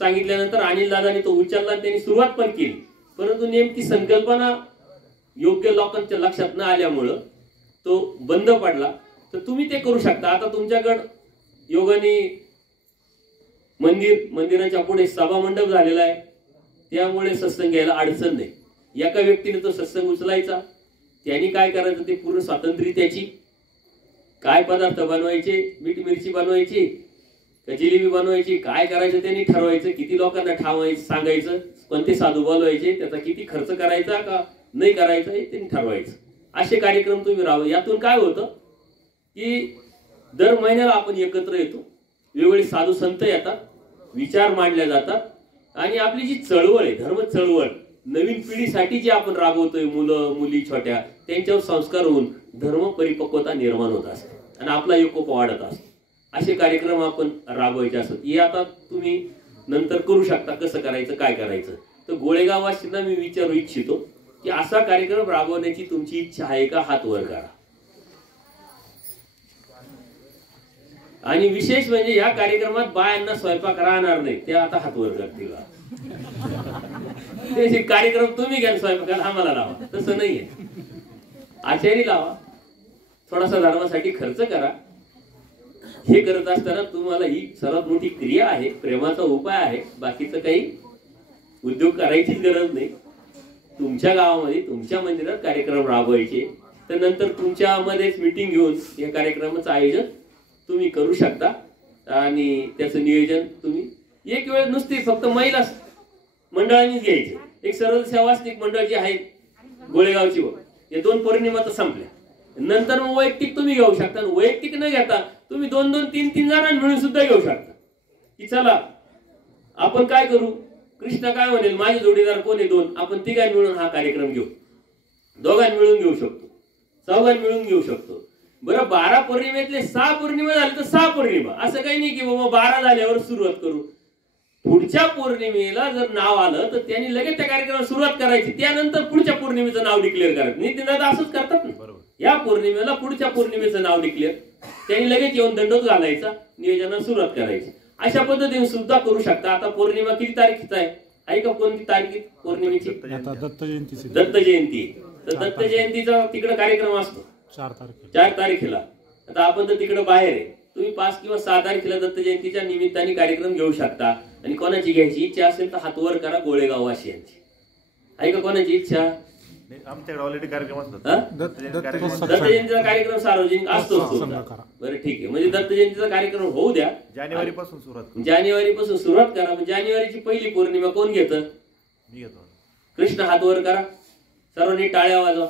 सांगितल्यानंतर अनिल दादांनी तो उचलला, त्यांनी सुरुवात पण केली. परंतु नेमकी संकल्पना योग्य लोकांच्या लक्षात न आल्यामुळं तो बंद पडला. तर तुम्ही ते करू शकता. आता तुमच्याकडं योगाने मंदिराच्या पुढे सभा मंडप झालेला आहे, त्यामुळे सत्संग घ्यायला अडचण नाही. एका व्यक्तीने तो सत्संग उचलायचा, त्यांनी काय करायचं ते पूर्ण स्वातंत्र्य त्याची. काय पदार्थ बनवायचे, मीठ मिरची बनवायची का जिलेबी बनवायची, काय करायचं त्यांनी ठरवायचं. किती लोकांना ठावायचं, सांगायचं, कोणते साधू बोलवायचे, त्याचा किती खर्च करायचा का नाही करायचा हे त्यांनी ठरवायचं. असे कार्यक्रम तुम्ही राहावे. यातून काय होतं की दर महिन्याला आपण एकत्र येतो, वेगवेगळे साधू संत येतात, विचार मांडले जातात आणि आपली जी चळवळ आहे, धर्म चळवळ, नवीन पिढीसाठी जी आपण राबवतोय, मुलं मुली छोट्या, त्यांच्यावर संस्कार होऊन धर्म परिपक्वता निर्माण होत असते आणि आपला एकोप वाढत असतो. असे कार्यक्रम आपण राबवायचे असतात. हे आता तुम्ही नंतर करू शकता, कसं करायचं, काय करायचं. तर गोळेगाववासींना मी विचारू इच्छितो की असा कार्यक्रम राबवण्याची तुमची इच्छा आहे का, हात वर करा. आणि विशेष म्हणजे या कार्यक्रमात बायांना स्वयंपाक राहणार नाही, ते आता हात वर करतील. ते कार्यक्रम तुम्ही घ्या, स्वयंपाकाला आम्हाला लावा, तसं नाहीये. आचारी लावा, थोडासा धर्मासाठी खर्च करा. हे करत असताना तुम्हाला ही सर्वात मोठी क्रिया आहे, प्रेमाचा उपाय आहे. बाकीचं काही उद्योग करायचीच गरज नाही. तुमच्या गावामध्ये तुमच्या मंदिरात कार्यक्रम राबवायचे, तर नंतर तुमच्यामध्येच मीटिंग घेऊन या कार्यक्रमाचं आयोजन तुम्ही करू शकता आणि त्याचं नियोजन तुम्ही एक वेळ नुसती फक्त महिला मंडळांनीच घ्यायचे. एक सरळ सेवासनिक मंडळ जे आहे गोळेगावची, या 2 पौर्णिमा तर संपल्या. नंतर मग वैयक्तिक तुम्ही घेऊ शकता. वैयक्तिक न घेता तुम्ही 2-2, 3-3 जणांना मिळून सुद्धा घेऊ शकता की चला आपण काय करू, कृष्ण काय म्हणेल, माझे जोडीदार कोण आहे 2, आपण तिघांनी मिळून हा कार्यक्रम घेऊ. दोघांनी मिळून घेऊ शकतो, 4 मिळून घेऊ शकतो. बरं 12 पौर्णिमेतले 6 पौर्णिमा झाले तर 6 पौर्णिमा, असं काही नाही की बाबा 12 झाल्यावर सुरुवात करू. पुढच्या पौर्णिमेला जर नाव आलं तर त्यांनी लगेच त्या कार्यक्रमाला सुरुवात करायची, त्यानंतर पुढच्या पौर्णिमेचं नाव डिक्लेअर करायचं. नितीन दादा असंच करतात ना, या पौर्णिमेला पुढच्या पौर्णिमेचं नाव डिक्लेअर, त्यांनी लगेच येऊन दंडोत घालायचा, नियोजनाला सुरुवात करायची. अशा पद्धतीने सुद्धा करू शकता. आता पौर्णिमा किती तारखेचा आहे का, कोणती तारीख पौर्णिमेची? दत्त जयंती. तर दत्त जयंतीचा तिकडे कार्यक्रम असतो 4 तारखेला. आता आपण तर तिकडे बाहेर आहे, तुम्ही 5 किंवा 6 तारखेला दत्त जयंतीच्या निमित्ताने कार्यक्रम घेऊ शकता. आणि कोणाची घ्यायची इच्छा असेल तर हात वर करा, गोळेगाव वासियांची. आहे का कोणाची इच्छा? आमच्याकडे ऑलरेडी कार्यक्रम असतात. दत्त दत्त जयंतीचा कार्यक्रम सार्वजनिक असतोच. बरं ठीक आहे, म्हणजे दत्त जयंतीचा कार्यक्रम होऊ द्या. जानेवारी पासून सुरुवात करा. म्हणजे जानेवारीची पहिली पौर्णिमा कोण घेतं? मी घेतो. कृष्ण हात वर करा, सर्वांनी टाळ्या वाजवा.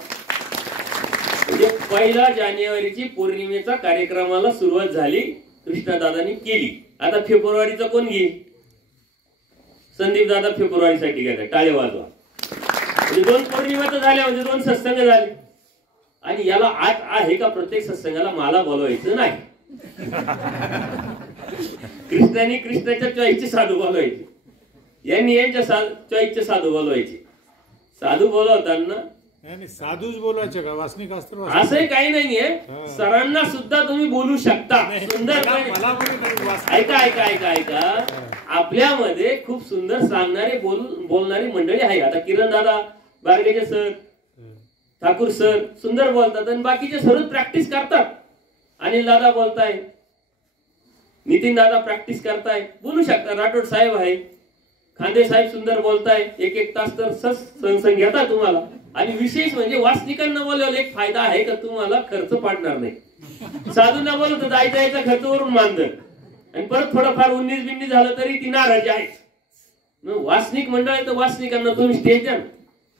म्हणजे 1 जानेवारीची पौर्णिमेचा कार्यक्रमाला सुरुवात झाली, कृष्णदादांनी केली. आता फेब्रुवारीचा कोण घेईल? संदीप दादा फेब्रुवारीसाठी घेतात, टाळे वाजवा. म्हणजे 2 पौर्णिमा तर झाल्या, म्हणजे 2 सत्संग झाले. आणि याला आठ आहे का प्रत्येक सत्संगाला मला बोलवायचं नाही. कृष्णाने कृष्णाच्या चॉईसचे साधू बोलवायचे, यांनी यांच्या चॉईसचे साधू बोलवायचे. साधू बोलवताना साधूच बोलायचे का? वासनिक असतं असंही काही नाहीये, सरांना सुद्धा तुम्ही बोलू शकता. सुंदर ऐका ऐका ऐका ऐका, आपल्यामध्ये खूप सुंदर सांगणारे बोलणारी मंडळी आहे. आता किरण दादा, बारगेचे सर, ठाकूर सर सुंदर बोलतात आणि बाकीचे सर्व प्रॅक्टिस करतात. अनिल दादा बोलताय, नितीन दादा प्रॅक्टिस करताय, बोलू शकता. राठोड साहेब आहे, खांदे साहेब सुंदर बोलताय, 1-1 तास तर सत्संग घेता तुम्हाला. आणि विशेष म्हणजे वासनिकांना बोलवलं एक फायदा आहे का तुम्हाला खर्च पाडणार नाही. साधूंना बोलत जायचा यायचा खर्च वरून मानधन, आणि परत थोडंफार 19-20 झालं तरी ती नाराजी आहे. वासनिक मंडळ आहे तर वासनिकांना तुम्ही स्टेज द्या.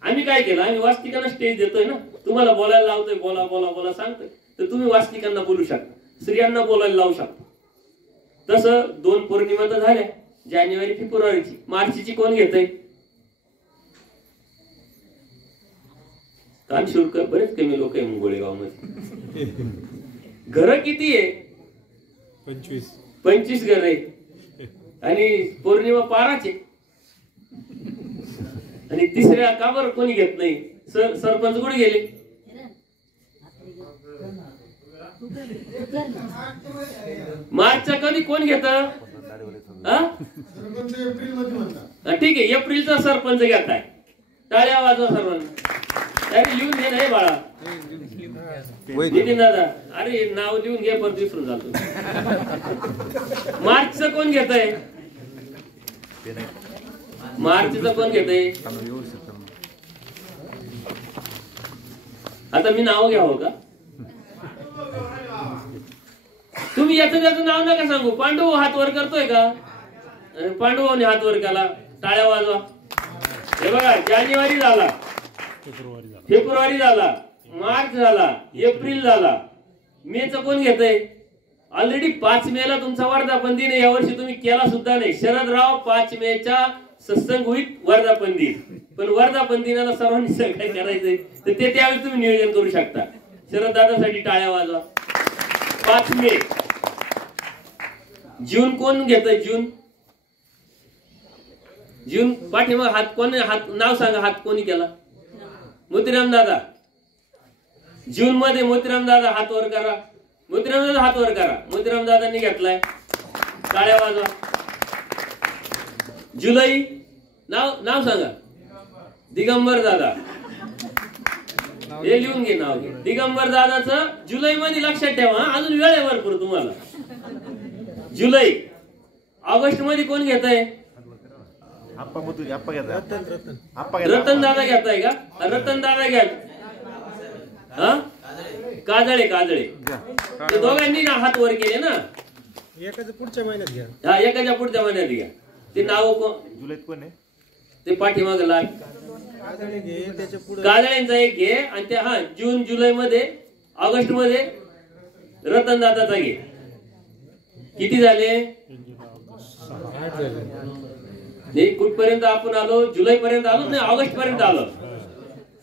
आम्ही काय केलं, आम्ही वासनिकांना स्टेज देतोय ना. तुम्हाला बोलायला लावतोय, बोला बोला बोला सांगतोय, तर तुम्ही वासनिकांना बोलू शकता, स्त्रियांना बोलायला लावू शकता. तसं 2 पौर्णिमा तर झाल्या, जानेवारी फेब्रुवारीची. मार्चची कोण घेतय? कान शुल्क बरेच कमी लोक आहे गोळेगाव मध्ये. घर किती आहे? 25 घर आहे. आणि पौर्णिमा 12चे. आणि तिसऱ्या का बरं कोणी घेत नाही? सरपंच कुठे गेले? मार्चचा कधी कोण घेत? ठीक आहे, एप्रिलचा सरपंच घेताय, टाळ्या वाजवा सर्वांना. अरे लिहून घे नाही बाळा. नितीन दादा, अरे नाव लिहून घे, परत विसरून जातो. मार्चचं कोण घेतय? मार्चचं कोण घेतय? आता मी नाव घ्यावं का? तुम्ही याचं त्याचं नाव नका सांगू. पांडू हात वर करतोय का? पांडुभाऊने हात वर केला, टाळ्या वाजवा. हे बघा, जानेवारी झाला, फेब्रुवारी झाला, मार्च झाला, एप्रिल झाला, मेचं कोण घेतय? ऑलरेडी 5 मेला तुमचा वर्धापन दिन. यावर्षी तुम्ही केला सुद्धा नाही. शरदराव 5 मेच्या सत्संग होईल वर्धापन दिन. पण वर्धापन दिनाला सर्वांनी काय करायचंय तर ते त्यावेळी तुम्ही नियोजन करू शकता. शरददादासाठी टाळ्या वाजवा. 5 मे. जून कोण घेतय? जून पाठीमाग हात कोण? हात नाव सांगा, हात कोणी केला? मोतीराम दादा. जून मध्ये मोतीराम दादा हात वर करा. मोतीराम दादा हात वर करा. मोतीराम दादांनी घेतलाय, टाळ्या वाजवा. जुलै नाव सांगा. दिगंबर दादा. हे लिहून घे, नाव घे. दिगंबर दादाचं जुलै मध्ये लक्षात ठेवा, अजून वेळ आहे भरपूर तुम्हाला. जुलै. ऑगस्ट मध्ये कोण घेतय? रतन दादा घेताय का? रतन दादा घ्या. काजळे ते दोघांनी हात वर केले ना. एकाच्या पुढच्या महिन्यात घ्या. हा, एकाच्या पुढच्या महिन्यात घ्या. ते नाव जुलैत कोण आहे? ते पाठीमाग लाल काजळ्यांचा एक घे. आणि त्या जून जुलै मध्ये, ऑगस्ट मध्ये रतन दादाचा घे. किती झाले? कुठपर्यंत आपण आलो? जुलै पर्यंत आलो नाही, ऑगस्ट पर्यंत आलो.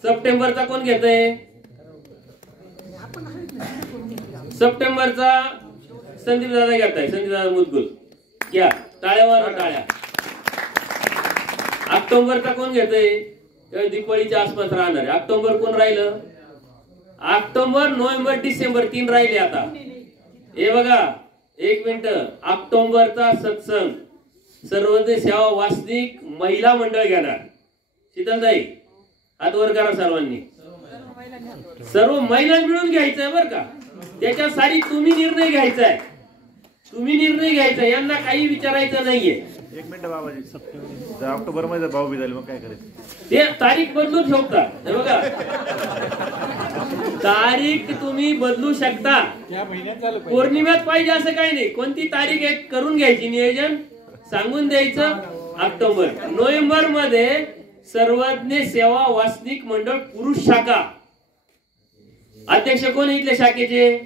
सप्टेंबरचा कोण घेतय? सप्टेंबरचा संदीप दादा घेताय. संदीप दादा मुदगुल घ्या, टाळ्यावर टाळ्या. ऑक्टोबरचा कोण घेतय? दिवाळीच्या आसपास राहणार. ऑक्टोबर कोण राहिलं? ऑक्टोबर, नोव्हेंबर, डिसेंबर 3 राहिले आता. हे बघा, 1 मिनिट. ऑक्टोबरचा सत्संग सर्वोदय सेवा वासनिक महिला मंडळ घेणार. शीतलताई हात वर करा सर्वांनी. सर्व महिला मिळून घ्यायचंय बरं का. त्याच्यासाठी तुम्ही निर्णय घ्यायचा आहे. तुम्ही निर्णय घ्यायचा, यांना काही विचारायचं नाहीये. एक मिनिट बाबाजी, जर ऑक्टोबर मध्ये भाऊबीज झाली मग काय करायचं? ते तारीख बदलून ठेवता. हे बघा, तारीख तुम्ही बदलू शकता. त्या महिन्यात झालं पाहिजे. पौर्णिमेत पाहिजे असं काही नाही. कोणती तारीख एक करून घ्यायची, नियोजन सांगून द्यायचं. ऑक्टोबर. नोव्हेंबर मध्ये सर्वज्ञ सेवा वासनिक मंडळ पुरुष शाखा. अध्यक्ष कोण इथल्या शाखेचे?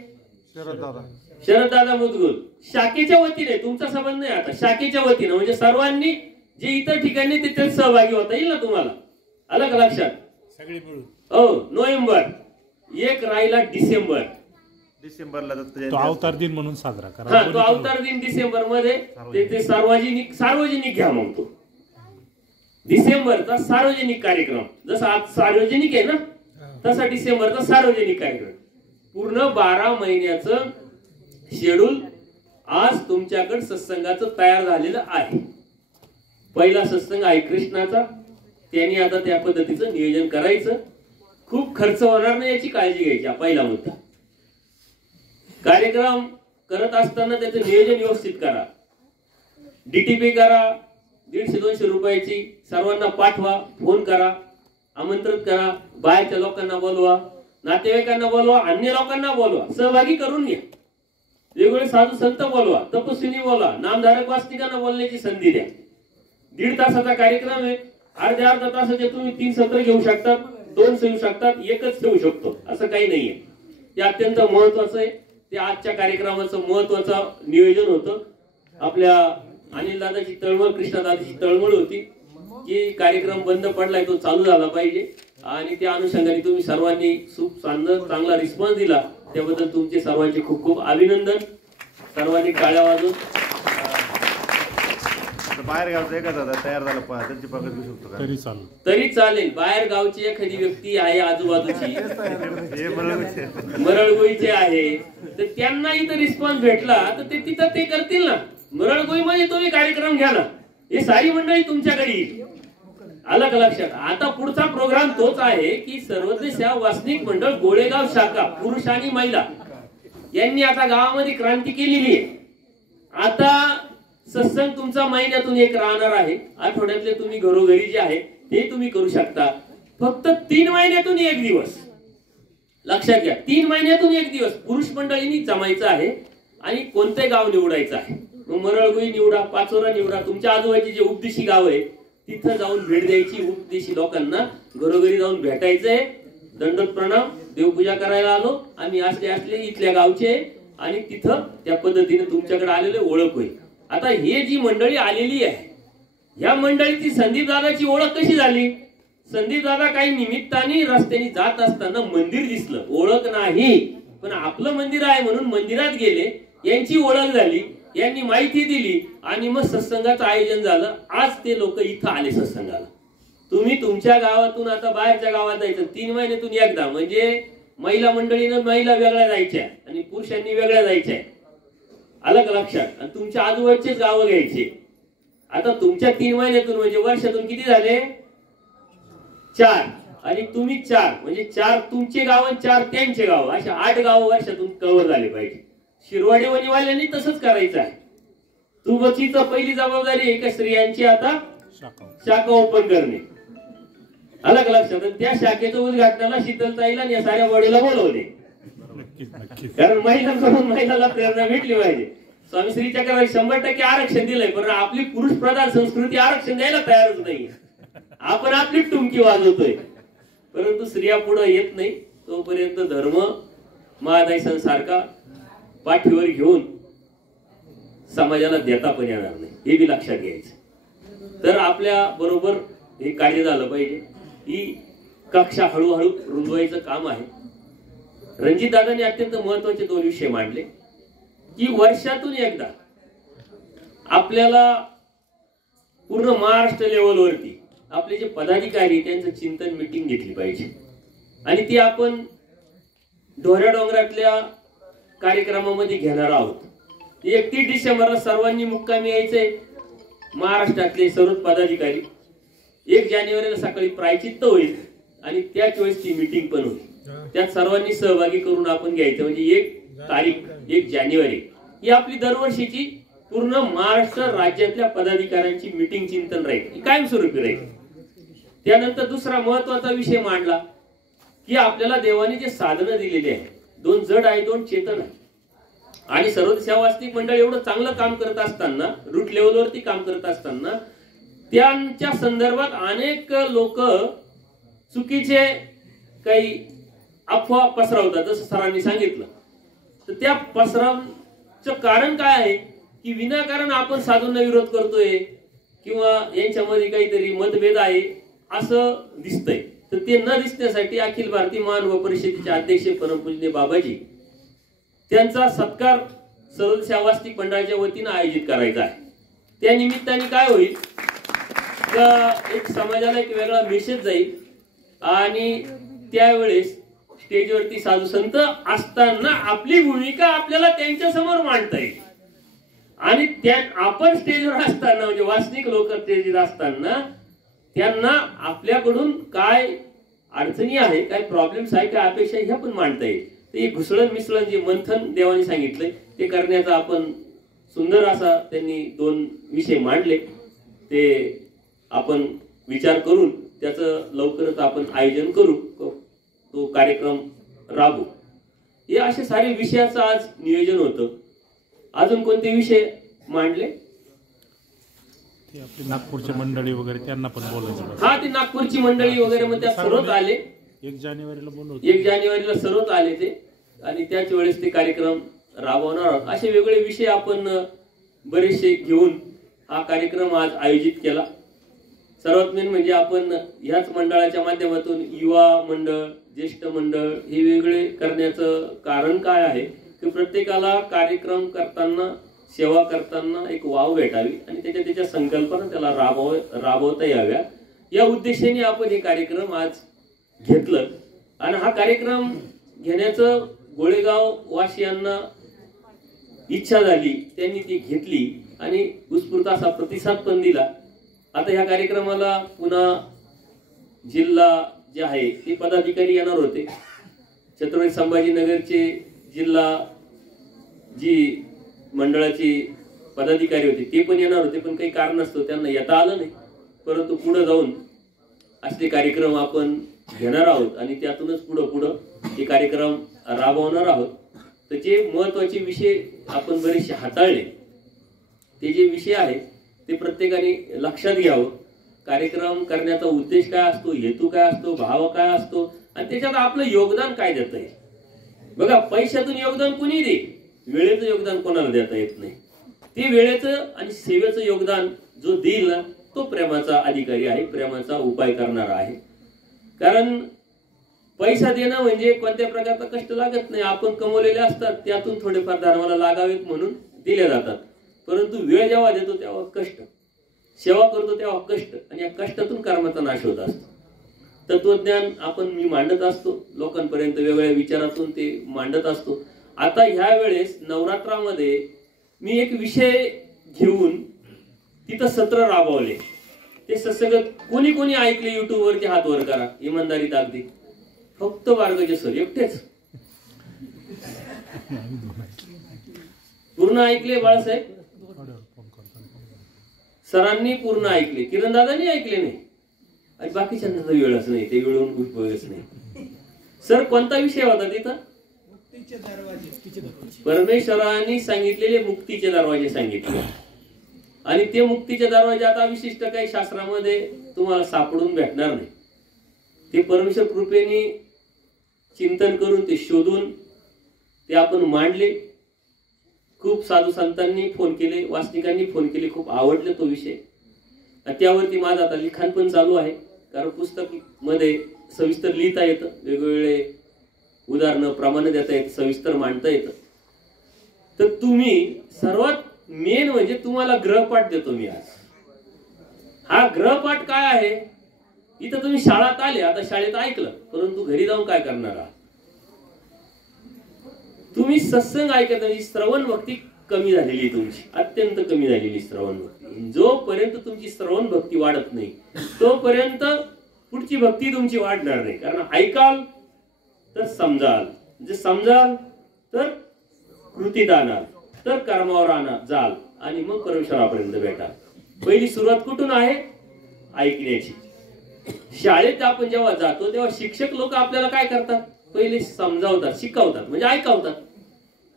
शरददादा मुदगुल. शाखेच्या वतीने, तुमचा संबंध नाही आता, शाखेच्या वतीने म्हणजे सर्वांनी जे इतर ठिकाणी तिथे सहभागी होता येईल ना तुम्हाला. आलं का लक्षात? सगळी मिळून. हो, नोव्हेंबर. एक राहिला डिसेंबर. डिसेंबरला दत्त जयंती तो असते. अवतार दिन म्हणून साजरा हा, करा. तो अवतार दिन डिसेंबर मध्ये. ते सार्वजनिक घ्या मग तो डिसेंबरचा सार्वजनिक कार्यक्रम. जसा आज सार्वजनिक आहे ना, तसा डिसेंबरचा सार्वजनिक कार्यक्रम. पूर्ण 12 महिन्याचं शेड्यूल आज तुमच्याकडे सत्संगाचं तयार झालेलं आहे. पहिला सत्संग आहे कृष्णाचा. त्यांनी आता त्या पद्धतीचं नियोजन करायचं. खूप खर्च होणार नाही याची काळजी घ्यायची. पहिला मुद्दा. कार्यक्रम करत असताना त्याचं नियोजन व्यवस्थित करा. डीटीपी करा 150-200 रुपयाची. सर्वांना पाठवा, फोन करा, आमंत्रित करा, बाहेरच्या लोकांना बोलवा, नातेवाईकांना बोलवा, अन्य लोकांना बोलवा, सहभागी करून घ्या. वेगवेगळे साधू संत बोलवा, तपस्विनी बोलवा, नामधारक वास्तविकांना बोलण्याची संधी द्या. 1.5 तासाचा कार्यक्रम आहे. अर्ध्या तासाचे तुम्ही 3 सत्र घेऊ शकतात, 2 घेऊ शकतात, एकच ठेवू शकतो असं काही नाहीये. ते अत्यंत महत्वाचं आहे. ते आजच्या कार्यक्रमाचं महत्वाचं नियोजन होतं. आपल्या अनिल दादाची तळमळ, कृष्णा दादाची तळमळ होती की कार्यक्रम बंद पडलाय तो चालू झाला पाहिजे. आणि त्या अनुषंगाने तुम्ही सर्वांनी खूप चांगला रिस्पॉन्स दिला. त्याबद्दल तुमचे सर्वांचे खूप खूप अभिनंदन. सर्वांनी टाळ्या वाजवून. बाहेर गावचा एका दादा तयार झाला त्यांची पगार घेऊ शकतो का? तरी चालेल. बाहेर गावची एखादी व्यक्ती आहे आजूबाजूची, हे मला मरळगोईचे आहे, तर त्यांना इथं रिस्पॉन्स भेटला तर ते तिथं ते करतील ना. मरळगोई मध्ये तुम्ही कार्यक्रम घ्या ना. हे सारी मंडळी तुमच्याकडे येईल. आलं का लक्षात? आता पुढचा प्रोग्राम तोच आहे की सर्वज्ञ सेवा वासनिक मंडळ गोळेगाव शाखा पुरुष आणि महिला यांनी आता गावामध्ये क्रांती केलेली आहे. आता सत्संग तुमचा महिन्यातून एक राहणार आहे. आठवड्यातले तुम्ही घरोघरी जे आहे ते तुम्ही करू शकता. फक्त 3 महिन्यातून 1 दिवस. लक्षात घ्या, 3 महिन्यातून 1 दिवस पुरुष मंडळींनी जमायचं आहे. आणि कोणते गाव निवडायचं आहे. मग मरळगोई निवडा, पाचोरा निवडा, तुमच्या आजूबाजूची जे उपदेशी गाव आहे तिथं जाऊन भेट द्यायची. उपदेशी लोकांना घरोघरी जाऊन भेटायचंय. दंडोत प्रणाम, देवपूजा करायला आलो आम्ही, असले इथल्या गावचे, आणि तिथं त्या पद्धतीने तुमच्याकडे आलेले ओळख होईल. आता हे जी मंडळी आलेली आहे, या मंडळीची संदीप दादाची ओळख कशी झाली? संदीप दादा काही निमित्ताने रस्त्याने जात असताना मंदिर दिसलं, ओळख नाही, पण आपलं मंदिर आहे म्हणून मंदिरात गेले, यांची ओळख झाली, यांनी माहिती दिली, आणि मग सत्संगाचं आयोजन झालं. आज ते लोक इथं आले सत्संगाला. तुम्ही तुमच्या गावातून आता बाहेरच्या गावात जायचं 3 महिन्यातून एकदा. म्हणजे महिला मंडळीनं महिला वेगळ्या जायच्या आणि पुरुषांनी वेगळ्या जायच्या. आलं का लक्षात? आणि तुमच्या आजूबाजूचेच गावं घ्यायचे. आता तुमच्या 3 महिन्यातून म्हणजे वर्षातून किती झाले? 4. आणि तुम्ही 4 म्हणजे 4 तुमचे गाव आणि 4 त्यांचे गाव, अशा 8 गाव वर्षातून कव्हर झाले पाहिजे. शिरवाडी वणीवाल्यांनी तसंच करायचं आहे. तुमचीच पहिली जबाबदारी एका स्त्रियांची आता शाखा ओपन करणे. आलं का लक्षात? त्या शाखेच्या उद्घाटनाला शीतलताईला आणि या साऱ्या बॉडीला बोलवले. कारण महिलांकडून महिलाला प्रेरणा भेटली पाहिजे. स्वामी श्री चक्रवर्ती 100% आरक्षण दिलंय, पण आपली पुरुष प्रधान संस्कृती आरक्षण द्यायला तयारच नाही. आपण आपली टुमकी वाजवतोय, परंतु स्त्रिया पुढे येत नाही. तोपर्यंत धर्म महादायसन सारखा पाठीवर घेऊन समाजाला देता पण येणार नाही, हे बी लक्षात घ्यायचं. तर आपल्या बरोबर हे कार्य झालं पाहिजे. ही कक्षा हळूहळू रुंदवायचं काम आहे. रणजित दादांनी अत्यंत महत्वाचे 2 विषय मांडले की वर्षातून एकदा आपल्याला पूर्ण महाराष्ट्र लेवलवरती आपले जे पदाधिकारी त्यांचं चिंतन मीटिंग घेतली पाहिजे. आणि ती आपण ढोऱ्या डोंगरातल्या कार्यक्रमामध्ये घेणार आहोत. 31 डिसेंबरला सर्वांनी मुक्कामी यायचंय. महाराष्ट्रातले सर्व पदाधिकारी 1 जानेवारीला सकाळी प्रायचित्त होईल आणि त्याच वेळेस ती मीटिंग पण होईल. त्यात सर्वांनी सहभागी करून आपण घ्यायचं. म्हणजे 1 तारीख 1 जानेवारी ही आपली दरवर्षीची पूर्ण महाराष्ट्र राज्यातल्या पदाधिकाऱ्यांची मीटिंग चिंतन राहील, ही कायमस्वरूपी राहील. त्यानंतर दुसरा महत्वाचा विषय मांडला की आपल्याला देवाने जे साधनं दिलेली आहे, 2 जड आहे 2 चेतन आहे. आणि सर्व सेवास्तिक मंडळ एवढं चांगलं काम करत असताना, रूट लेवलवरती काम करत असताना, त्यांच्या संदर्भात अनेक लोक चुकीचे काही अफवा पसरवतात, जसं सरांनी सांगितलं. तर त्या पसरवण्याचं कारण काय आहे की विनाकारण आपण साधूंना विरोध करतोय किंवा यांच्यामध्ये काहीतरी मतभेद आहे असं दिसतंय. तर ते न दिसण्यासाठी अखिल भारतीय मानव परिषदेचे अध्यक्ष परमपूज्य बाबाजी त्यांचा सत्कार सर्व सेवास्तिक मंडळाच्या वतीनं आयोजित करायचा आहे. त्या निमित्ताने काय होईल, एक समाजाला एक वेगळा मेसेज जाईल आणि त्यावेळेस स्टेजवरती साधू संत असताना आपली भूमिका आपल्याला त्यांच्या समोर मांडता येईल. आणि आपण स्टेजवर असताना म्हणजे वास्तविक लोक स्टेजवर असताना त्यांना आपल्याकडून काय अडचणी आहे, काय प्रॉब्लेम्स आहे, काय अपेक्षा ह्या पण मांडता येईल. तर हे घुसळण मिसळण जे मंथन देवाने सांगितलंय ते करण्याचा आपण सुंदर असा त्यांनी 2 विषय मांडले. ते आपण विचार करून त्याचं लवकरच आपण आयोजन करू, तो कार्यक्रम राबू. हे असे सारे विषयाचं आज नियोजन होतं. अजून कोणते विषय मांडले? ते आपली नागपूरच्या मंडळी वगैरे त्यांना पण बोलायचं. हा, ते नागपूरची मंडळी वगैरे मग त्या सर्वच आले. 1 जानेवारीला बोलवतो. 1 जानेवारीला सर्वच आले ते, आणि त्याच वेळेस ते कार्यक्रम राबवणार आहोत. असे वेगळे विषय आपण बरेचसे घेऊन हा कार्यक्रम आज आयोजित केला. सर्वात मेन म्हणजे आपण ह्याच मंडळाच्या माध्यमातून युवा मंडळ, ज्येष्ठ मंडळ हे वेगळे करण्याचं कारण काय आहे की प्रत्येकाला कार्यक्रम करताना, सेवा करताना एक वाव भेटावी आणि त्याच्या संकल्पना त्याला राबवता याव्या, या उद्देशाने आपण हे कार्यक्रम आज घेतलं. आणि हा कार्यक्रम घेण्याचं गोळेगाव वासियांना इच्छा झाली, त्यांनी ती घेतली आणि उत्स्फूर्त असा प्रतिसाद पण दिला. आता ह्या कार्यक्रमाला पुन्हा जिल्हा जे आहे ते पदाधिकारी येणार होते. छत्रपती संभाजीनगरचे जिल्हा जी मंडळाचे पदाधिकारी होते ते पण येणार होते, पण काही कारण असतं त्यांना येता आलं नाही. परंतु पुढे जाऊन असले कार्यक्रम आपण घेणार आहोत आणि त्यातूनच पुढं हे कार्यक्रम राबवणार आहोत. तर जे महत्वाचे विषय आपण बरेचसे हाताळले, ते जे विषय आहे ते प्रत्येकाने लक्षात घ्यावं. कार्यक्रम करण्याचा उद्देश काय असतो, हेतू काय असतो, भाव काय असतो आणि त्याच्यात आपलं योगदान काय देता येईल. बघा, पैशातून योगदान कोणी दे, वेळेचं योगदान कोणाला देता येत नाही. ते वेळेचं आणि सेवेचं योगदान जो देईल ना तो प्रेमाचा अधिकारी आहे, प्रेमाचा उपाय करणारा आहे. कारण पैसा देणं म्हणजे कोणत्या प्रकारचा कष्ट लागत नाही. आपण कमवलेले असतात त्यातून थोडेफार धर्माला लागावेत म्हणून दिले जातात. परंतु वेळ जेव्हा देतो तेव्हा कष्ट, सेवा करतो तेव्हा कष्ट, आणि या कष्टातून कर्माचा नाश होत असतो. तत्वज्ञान मी मांडत असतो लोकांपर्यंत, वेगवेगळ्या विचारातून ते मांडत असतो. आता ह्या वेळेस नवरात्रामध्ये मी एक विषय घेऊन तिथं सत्र राबवले. ते सगळं कोणी ऐकले युट्यूबवरचे हात वर करा, इमानदारीत अगदी. फक्त बारगजे सर एकटेच पूर्ण ऐकले. बाळासाहेब सरांनी पूर्ण ऐकले, किरण दादांनी ऐकले नाही आणि बाकीच्यांना वेळच नाही, ते वेळून उपयोगच नाही. सर कोणता विषय होता तिथं? परमेश्वरांनी सांगितलेले मुक्तीचे दरवाजे सांगितले. आणि ते मुक्तीचे दरवाजे आता विशिष्ट काही शास्त्रामध्ये तुम्हाला सापडून भेटणार नाही. ते परमेश्वर कृपेने चिंतन करून ते शोधून ते आपण मांडले. खूप साधू संतांनी फोन केले, वाचनिकांनी फोन केले, खूप आवडले तो विषय. त्यावरती माझं आता लिखाण पण चालू आहे. कारण पुस्तक मध्ये सविस्तर लिहिता येतं, वेगवेगळे उदाहरणं प्रमाणे देता येतं, सविस्तर मांडता येतं. तर तुम्ही सर्वात मेन म्हणजे तुम्हाला ग्रहपाठ देतो मी आज. हा ग्रहपाठ काय आहे? इथं तुम्ही शाळेत आले, आता शाळेत ऐकलं, परंतु घरी जाऊन काय करणार आहात? तुम्ही सत्संग ऐकत नाही, श्रवण भक्ती कमी झालेली तुमची, अत्यंत कमी झालेली श्रवण भक्ती. जोपर्यंत तुमची श्रवण भक्ती वाढत नाही तोपर्यंत पुढची भक्ती तुमची वाढणार नाही. कारण ऐकाल तर समजाल, जे समजाल तर कृतीत आणाल, तर कर्मावर आणा जाल आणि मग परमेश्वरापर्यंत भेटा. पहिली सुरुवात कुठून आहे? ऐकण्याची. शाळेत आपण जेव्हा जातो तेव्हा शिक्षक लोक आपल्याला काय करतात? पहिले समजावतात, शिकवतात, म्हणजे ऐकवतात.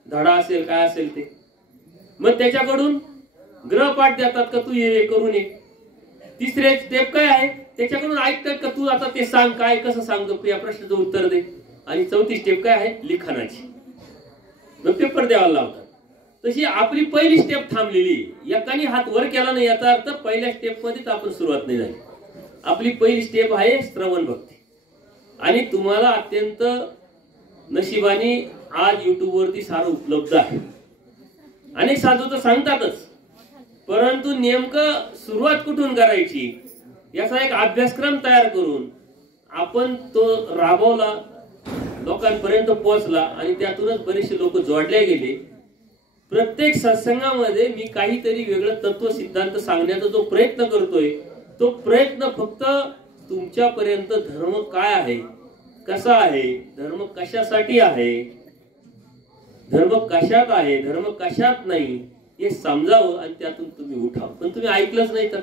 धडा असेल काय असेल ते, मग त्याच्याकडून ग्रहपाठ देतात का तू हे करून ये. तिसरे स्टेप काय आहे? त्याच्याकडून ऐकतात का तू आता ते सांग, काय कसं सांगतो या प्रश्नाचं उत्तर दे. आणि चौथी स्टेप काय आहे? लिखाणाची. मग पेपर द्यायला लावतात. तशी आपली पहिली स्टेप थांबलेली. एकाने हात वर केला नाही याचा अर्थ पहिल्या स्टेप मध्येच आपण सुरुवात नाही झाली. आपली पहिली स्टेप आहे श्रवण भक्ती. आणि तुम्हाला अत्यंत नशिबाने आज युट्यूब वरती सारं उपलब्ध आहे. अनेक साधू तर सांगतातच, परंतु नेमकं सुरुवात कुठून करायची याचा एक अभ्यासक्रम तयार करून आपण तो राबवला, लोकांपर्यंत पोहोचला आणि त्यातूनच बरेचसे लोक जोडले गेले. प्रत्येक सत्संगामध्ये मी काहीतरी वेगळं तत्व सिद्धांत सांगण्याचा जो प्रयत्न करतोय, तो प्रयत्न फक्त तुमच्यापर्यंत धर्म काय आहे, कसा आहे, धर्म कशासाठी आहे, धर्म कशात आहे, धर्म कशात नाही हे समजावं आणि त्यातून तुम्ही उठावं. पण तुम्ही ऐकलंच नाही तर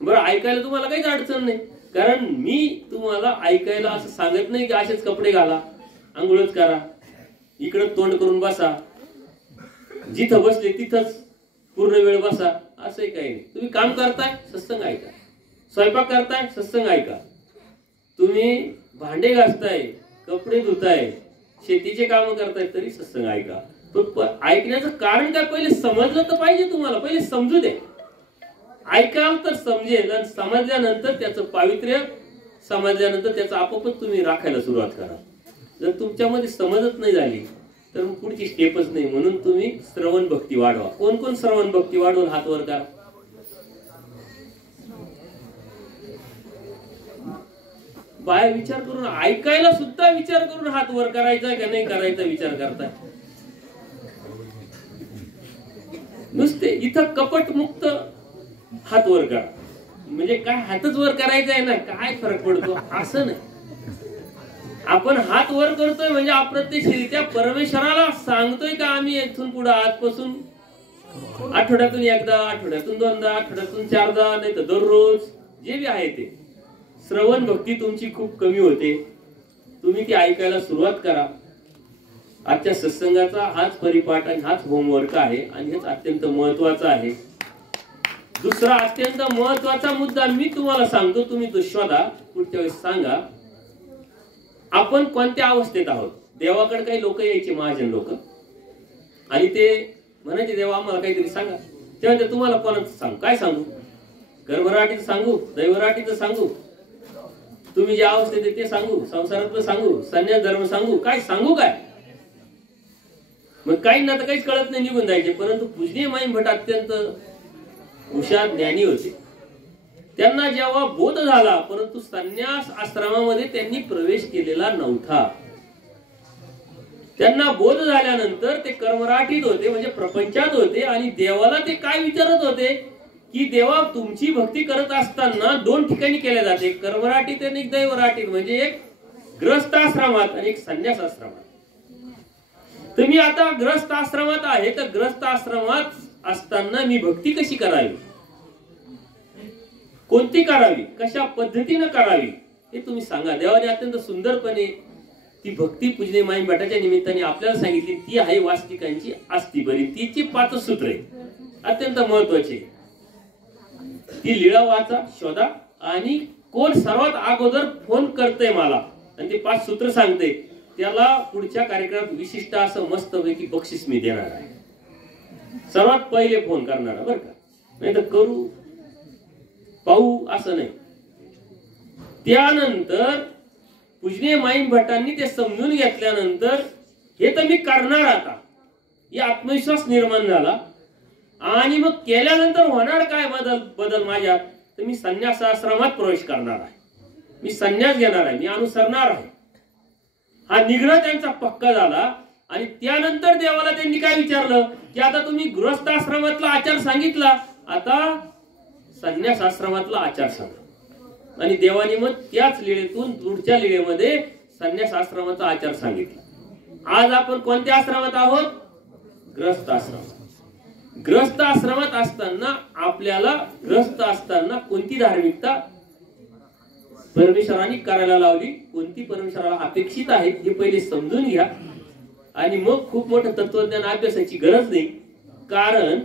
बरं, ऐकायला तुम्हाला काहीच अडचण नाही. कारण मी तुम्हाला ऐकायला असं सांगत नाही की असेच कपडे घाला, आंघोळच करा, इकडं तोंड करून बसा, जिथं बसले तिथंच पूर्ण वेळ बसा, असंही काही नाही. तुम्ही काम करताय, सत्संग ऐका. स्वयंपाक करताय, सत्संग ऐका. तुम्ही भांडे घासताय, कपडे धुताय, शेतीचे काम करताय, तरी सत्संग ऐका. पण ऐकण्याचं कारण काय? पहिले समजलं तर पाहिजे तुम्हाला. पहिले समजू दे. ऐकाल तर समजेल आणि समजल्यानंतर त्याचं पावित्र्य, समजल्यानंतर त्याचं आपोआपच तुम्ही राखायला सुरुवात करा. जर तुमच्यामध्ये समजच नाही झाली तर मग पुढची स्टेपच नाही. म्हणून तुम्ही श्रवण भक्ती वाढवा. कोण कोण श्रवण भक्ती वाढवून हात वर करा. बाय विचार करून, ऐकायला सुद्धा विचार करून हात वर करायचा का नाही करायचा विचार करताय. नुसते इथं कपट मुक्त हात वर करा. म्हणजे काय हातच वर करायचा आहे ना, काय फरक पडतो असं नाही. आपण हात वर करतोय म्हणजे अप्रत्यक्षरित्या परमेश्वराला सांगतोय का आम्ही इथून पुढे आजपासून आठवड्यातून एकदा, आठवड्यातून दोनदा, आठवड्यातून चारदा, नाही तर दररोज जे बी आहे ते. श्रवण भक्ती तुमची खूप कमी होते. तुम्ही ती ऐकायला सुरुवात करा. आजच्या सत्संगाचा हाच परिपाठ आणि हाच होमवर्क आहे आणि हेच अत्यंत महत्वाचं आहे. दुसरा अत्यंत महत्वाचा मुद्दा मी तुम्हाला सांगतो, तुम्ही तो शोधा, पुढच्या वेळेस सांगा. आपण कोणत्या अवस्थेत आहोत? देवाकडे काही लोक यायचे, महाजन लोक, आणि ते म्हणायचे देवा आम्हाला काहीतरी सांगा. तेव्हा ते तुम्हाला कोणाचं सांगू? काय सांगू? गर्भराटीचं सांगू, दैवराटीचं सांगू, तुम्ही ज्या अवस्थेत आहे ते सांगू, संसारातलं सांगू, संन्यास धर्म सांगू, काय सांगू? काय मग काही ना तर काहीच कळत नाही, निघून जायचे. परंतु पूजनीय माईम भट अत्यंत हुशार ज्ञानी होते. त्यांना जेव्हा बोध झाला, परंतु संन्यास आश्रमामध्ये त्यांनी प्रवेश केलेला नव्हता. त्यांना बोध झाल्यानंतर ते कर्मराठीत होते, म्हणजे प्रपंचात होते. आणि देवाला ते काय विचारत होते की देवा तुमची भक्ती करत असताना दोन ठिकाणी केल्या जाते, कर्मराठीत आणि दैवराठीत. म्हणजे एक ग्रस्त आश्रमात आणि एक संन्यास आश्रमात. तुम्ही आता ग्रस्त आश्रमात आहे, तर ग्रस्त आश्रमात असताना मी भक्ती कशी करावी, कोणती करावी, कशा पद्धतीने करावी हे तुम्ही सांगा. देवाने अत्यंत सुंदरपणे ती भक्ती पूजनीय माईम भटाच्या निमित्ताने आपल्याला सांगितली. ती आहे वास्तिकांची आस्ती बरी. तिची 5 सूत्रे अत्यंत महत्वाची. ती लीळा वाचा, शोधा, आणि कोण सर्वात अगोदर फोन करतय मला आणि ते 5 सूत्र सांगते, त्याला पुढच्या कार्यक्रमात विशिष्ट असं मस्तपैकी बक्षीस मी देणार आहे. सर्वात पहिले फोन करणारा बरं का, नाही तर करू पाहू असं नाही. त्यानंतर पूजनीय माईम भटांनी ते समजून घेतल्यानंतर हे तर मी करणार आता, हे आत्मविश्वास निर्माण झाला. आणि मग केल्यानंतर होणार काय बदल माझ्यात, तर मी संन्यास आश्रमात प्रवेश करणार आहे, मी संन्यास घेणार आहे, मी अनुसरणार आहे. हा निग्रह त्यांचा पक्का झाला. आणि त्यानंतर देवाला त्यांनी काय विचारलं की आता तुम्ही गृहस्थ आश्रमातला आचार सांगितला, आता संन्यास आश्रमातला आचार सांगा. आणि देवाने मग त्याच लीळेतून पुढच्या लीळेमध्ये संन्यास आश्रमाचा आचार सांगितला. आज आपण कोणत्या आश्रमात आहोत? ग्रहस्थ आश्रमात. ग्रस्त आश्रमात असताना आपल्याला ग्रस्त असताना कोणती धार्मिकता परमेश्वरांनी करायला लावली, कोणती परमेश्वराला अपेक्षित आहे हे पहिले समजून घ्या. आणि मग खूप मोठं तत्वज्ञान अभ्यासाची गरज नाही, कारण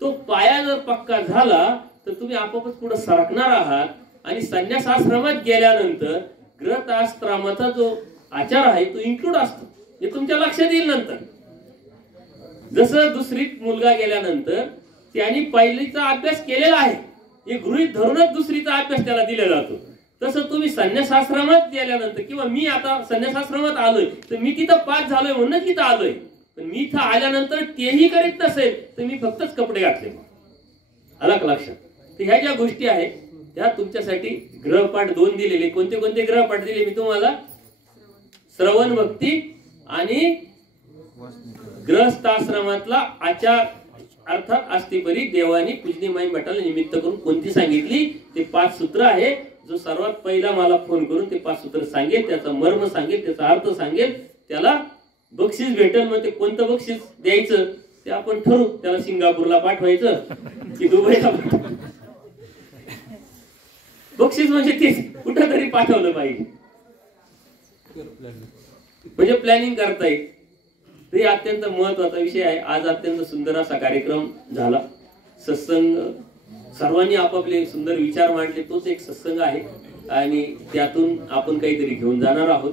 तो पाया जर पक्का झाला तर तुम्ही आपोआपच पुढे सरकणार आहात. आणि संन्यास आश्रमात गेल्यानंतर ग्रस्त आश्रमाचा जो आचार आहे तो इन्क्लूड असतो, हे तुमच्या लक्षात येईल नंतर. जसं दुसरीत मुलगा गेल्यानंतर त्यांनी पहिलीचा अभ्यास केलेला आहे हे गृहीत धरूनच दुसरीचा अभ्यास त्याला दिला जातो, तसं तुम्ही संन्यासाश्रमात गेल्यानंतर किंवा मी आता संन्यासाश्रमात आलोय तर मी तिथं पास झालोय म्हणून तिथं आलोय, पण मी इथं आल्यानंतर तेही करीत नसेल तर मी फक्तच कपडे घातले. आला का लक्षात? तर ह्या ज्या गोष्टी आहेत त्या तुमच्यासाठी ग्रहपाठ 2 दिलेले. कोणते कोणते ग्रहपाठ दिले मी तुम्हाला? श्रवण भक्ती आणि ग्रहस्थाश्रमातला आचार अर्थात असतेपरी देवानी पूजनी माई भटाला निमित्त करून कोणती सांगितली ते 5 सूत्र आहे. जो सर्वात पहिला मला फोन करून ते 5 सूत्र सांगेल, त्याचा मर्म सांगेल, त्याचा अर्थ सांगेल, त्याला बक्षीस भेटेल. मग ते कोणतं बक्षीस द्यायचं ते आपण ठरवू. त्याला सिंगापूरला पाठवायचं की दुबईला पाठवायचं. बक्षीस म्हणजे तेच कुठं तरी पाठवलं पाहिजे, म्हणजे प्लॅनिंग करता येईल. हे अत्यंत महत्वाचा विषय आहे. आज अत्यंत सुंदर असा कार्यक्रम झाला. सत्संग, सर्वांनी आपापले सुंदर विचार मांडले, तोच एक सत्संग आहे आणि त्यातून आपण काहीतरी घेऊन जाणार आहोत.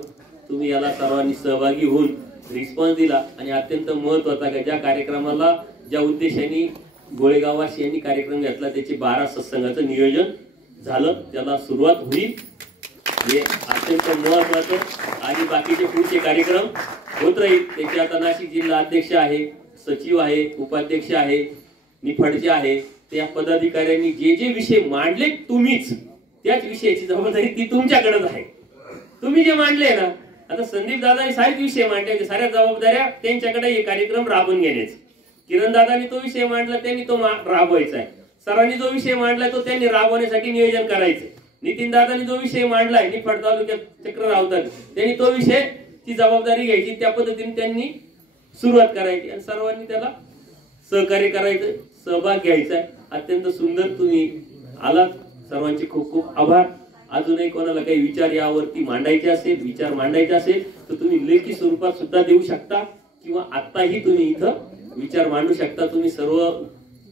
तुम्ही याला सर्वांनी सहभागी होऊन रिस्पॉन्स दिला आणि अत्यंत महत्वाचा का ज्या कार्यक्रमाला ज्या उद्देशाने गोळेगाववासी यांनी कार्यक्रम घेतला त्याचे 12 सत्संगाचं नियोजन झालं, त्याला सुरुवात होईल. हे अत्यंत महत्वाचं. आणि बाकीचे पुढचे कार्यक्रम होत राहील. त्याचे आता नाशिक जिल्हा अध्यक्ष आहे, सचिव आहे, उपाध्यक्ष आहे, निफाडचे आहे, त्या पदाधिकाऱ्यांनी जे जे विषय मांडले तुम्हीच त्याच विषयाची जबाबदारी ती तुमच्याकडेच आहे. तुम्ही जे मांडले ना, आता संदीप दादांनी सारेच विषय मांडले, साऱ्या जबाबदाऱ्या त्यांच्याकडे हे कार्यक्रम राबवून घेण्याचे. किरण दादांनी तो विषय मांडला, त्यांनी तो राबवायचा आहे. सरांनी जो विषय मांडलाय तो त्यांनी राबवण्यासाठी नियोजन करायचं. नितीन दादांनी जो विषय मांडलाय निफाड तालुक्यात चक्र राहतात, त्यांनी तो विषय ती जबाबदारी घ्यायची, त्या पद्धतीने त्यांनी सुरुवात करायची आणि सर्वांनी त्याला सहकार्य करायचं, सहभाग घ्यायचा. अत्यंत सुंदर तुम्ही आलात, सर्वांचे खूप खूप आभार. अजूनही कोणाला काही विचार यावरती मांडायचे असेल, विचार मांडायचे असेल तर तुम्ही लेखी स्वरूपात सुद्धा देऊ शकता किंवा आत्ताही तुम्ही इथं विचार मांडू शकता. तुम्ही सर्व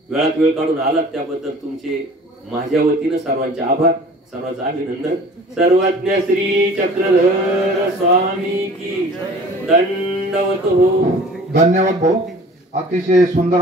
वेळात वेळ काढून आलात त्याबद्दल तुमचे माझ्या वतीनं सर्वांचे आभार, सर्वांचं अभिनंदन. सर्वज्ञ श्री चक्रधर स्वामी की दंडवत हो. धन्यवाद भाऊ, अतिशय सुंदर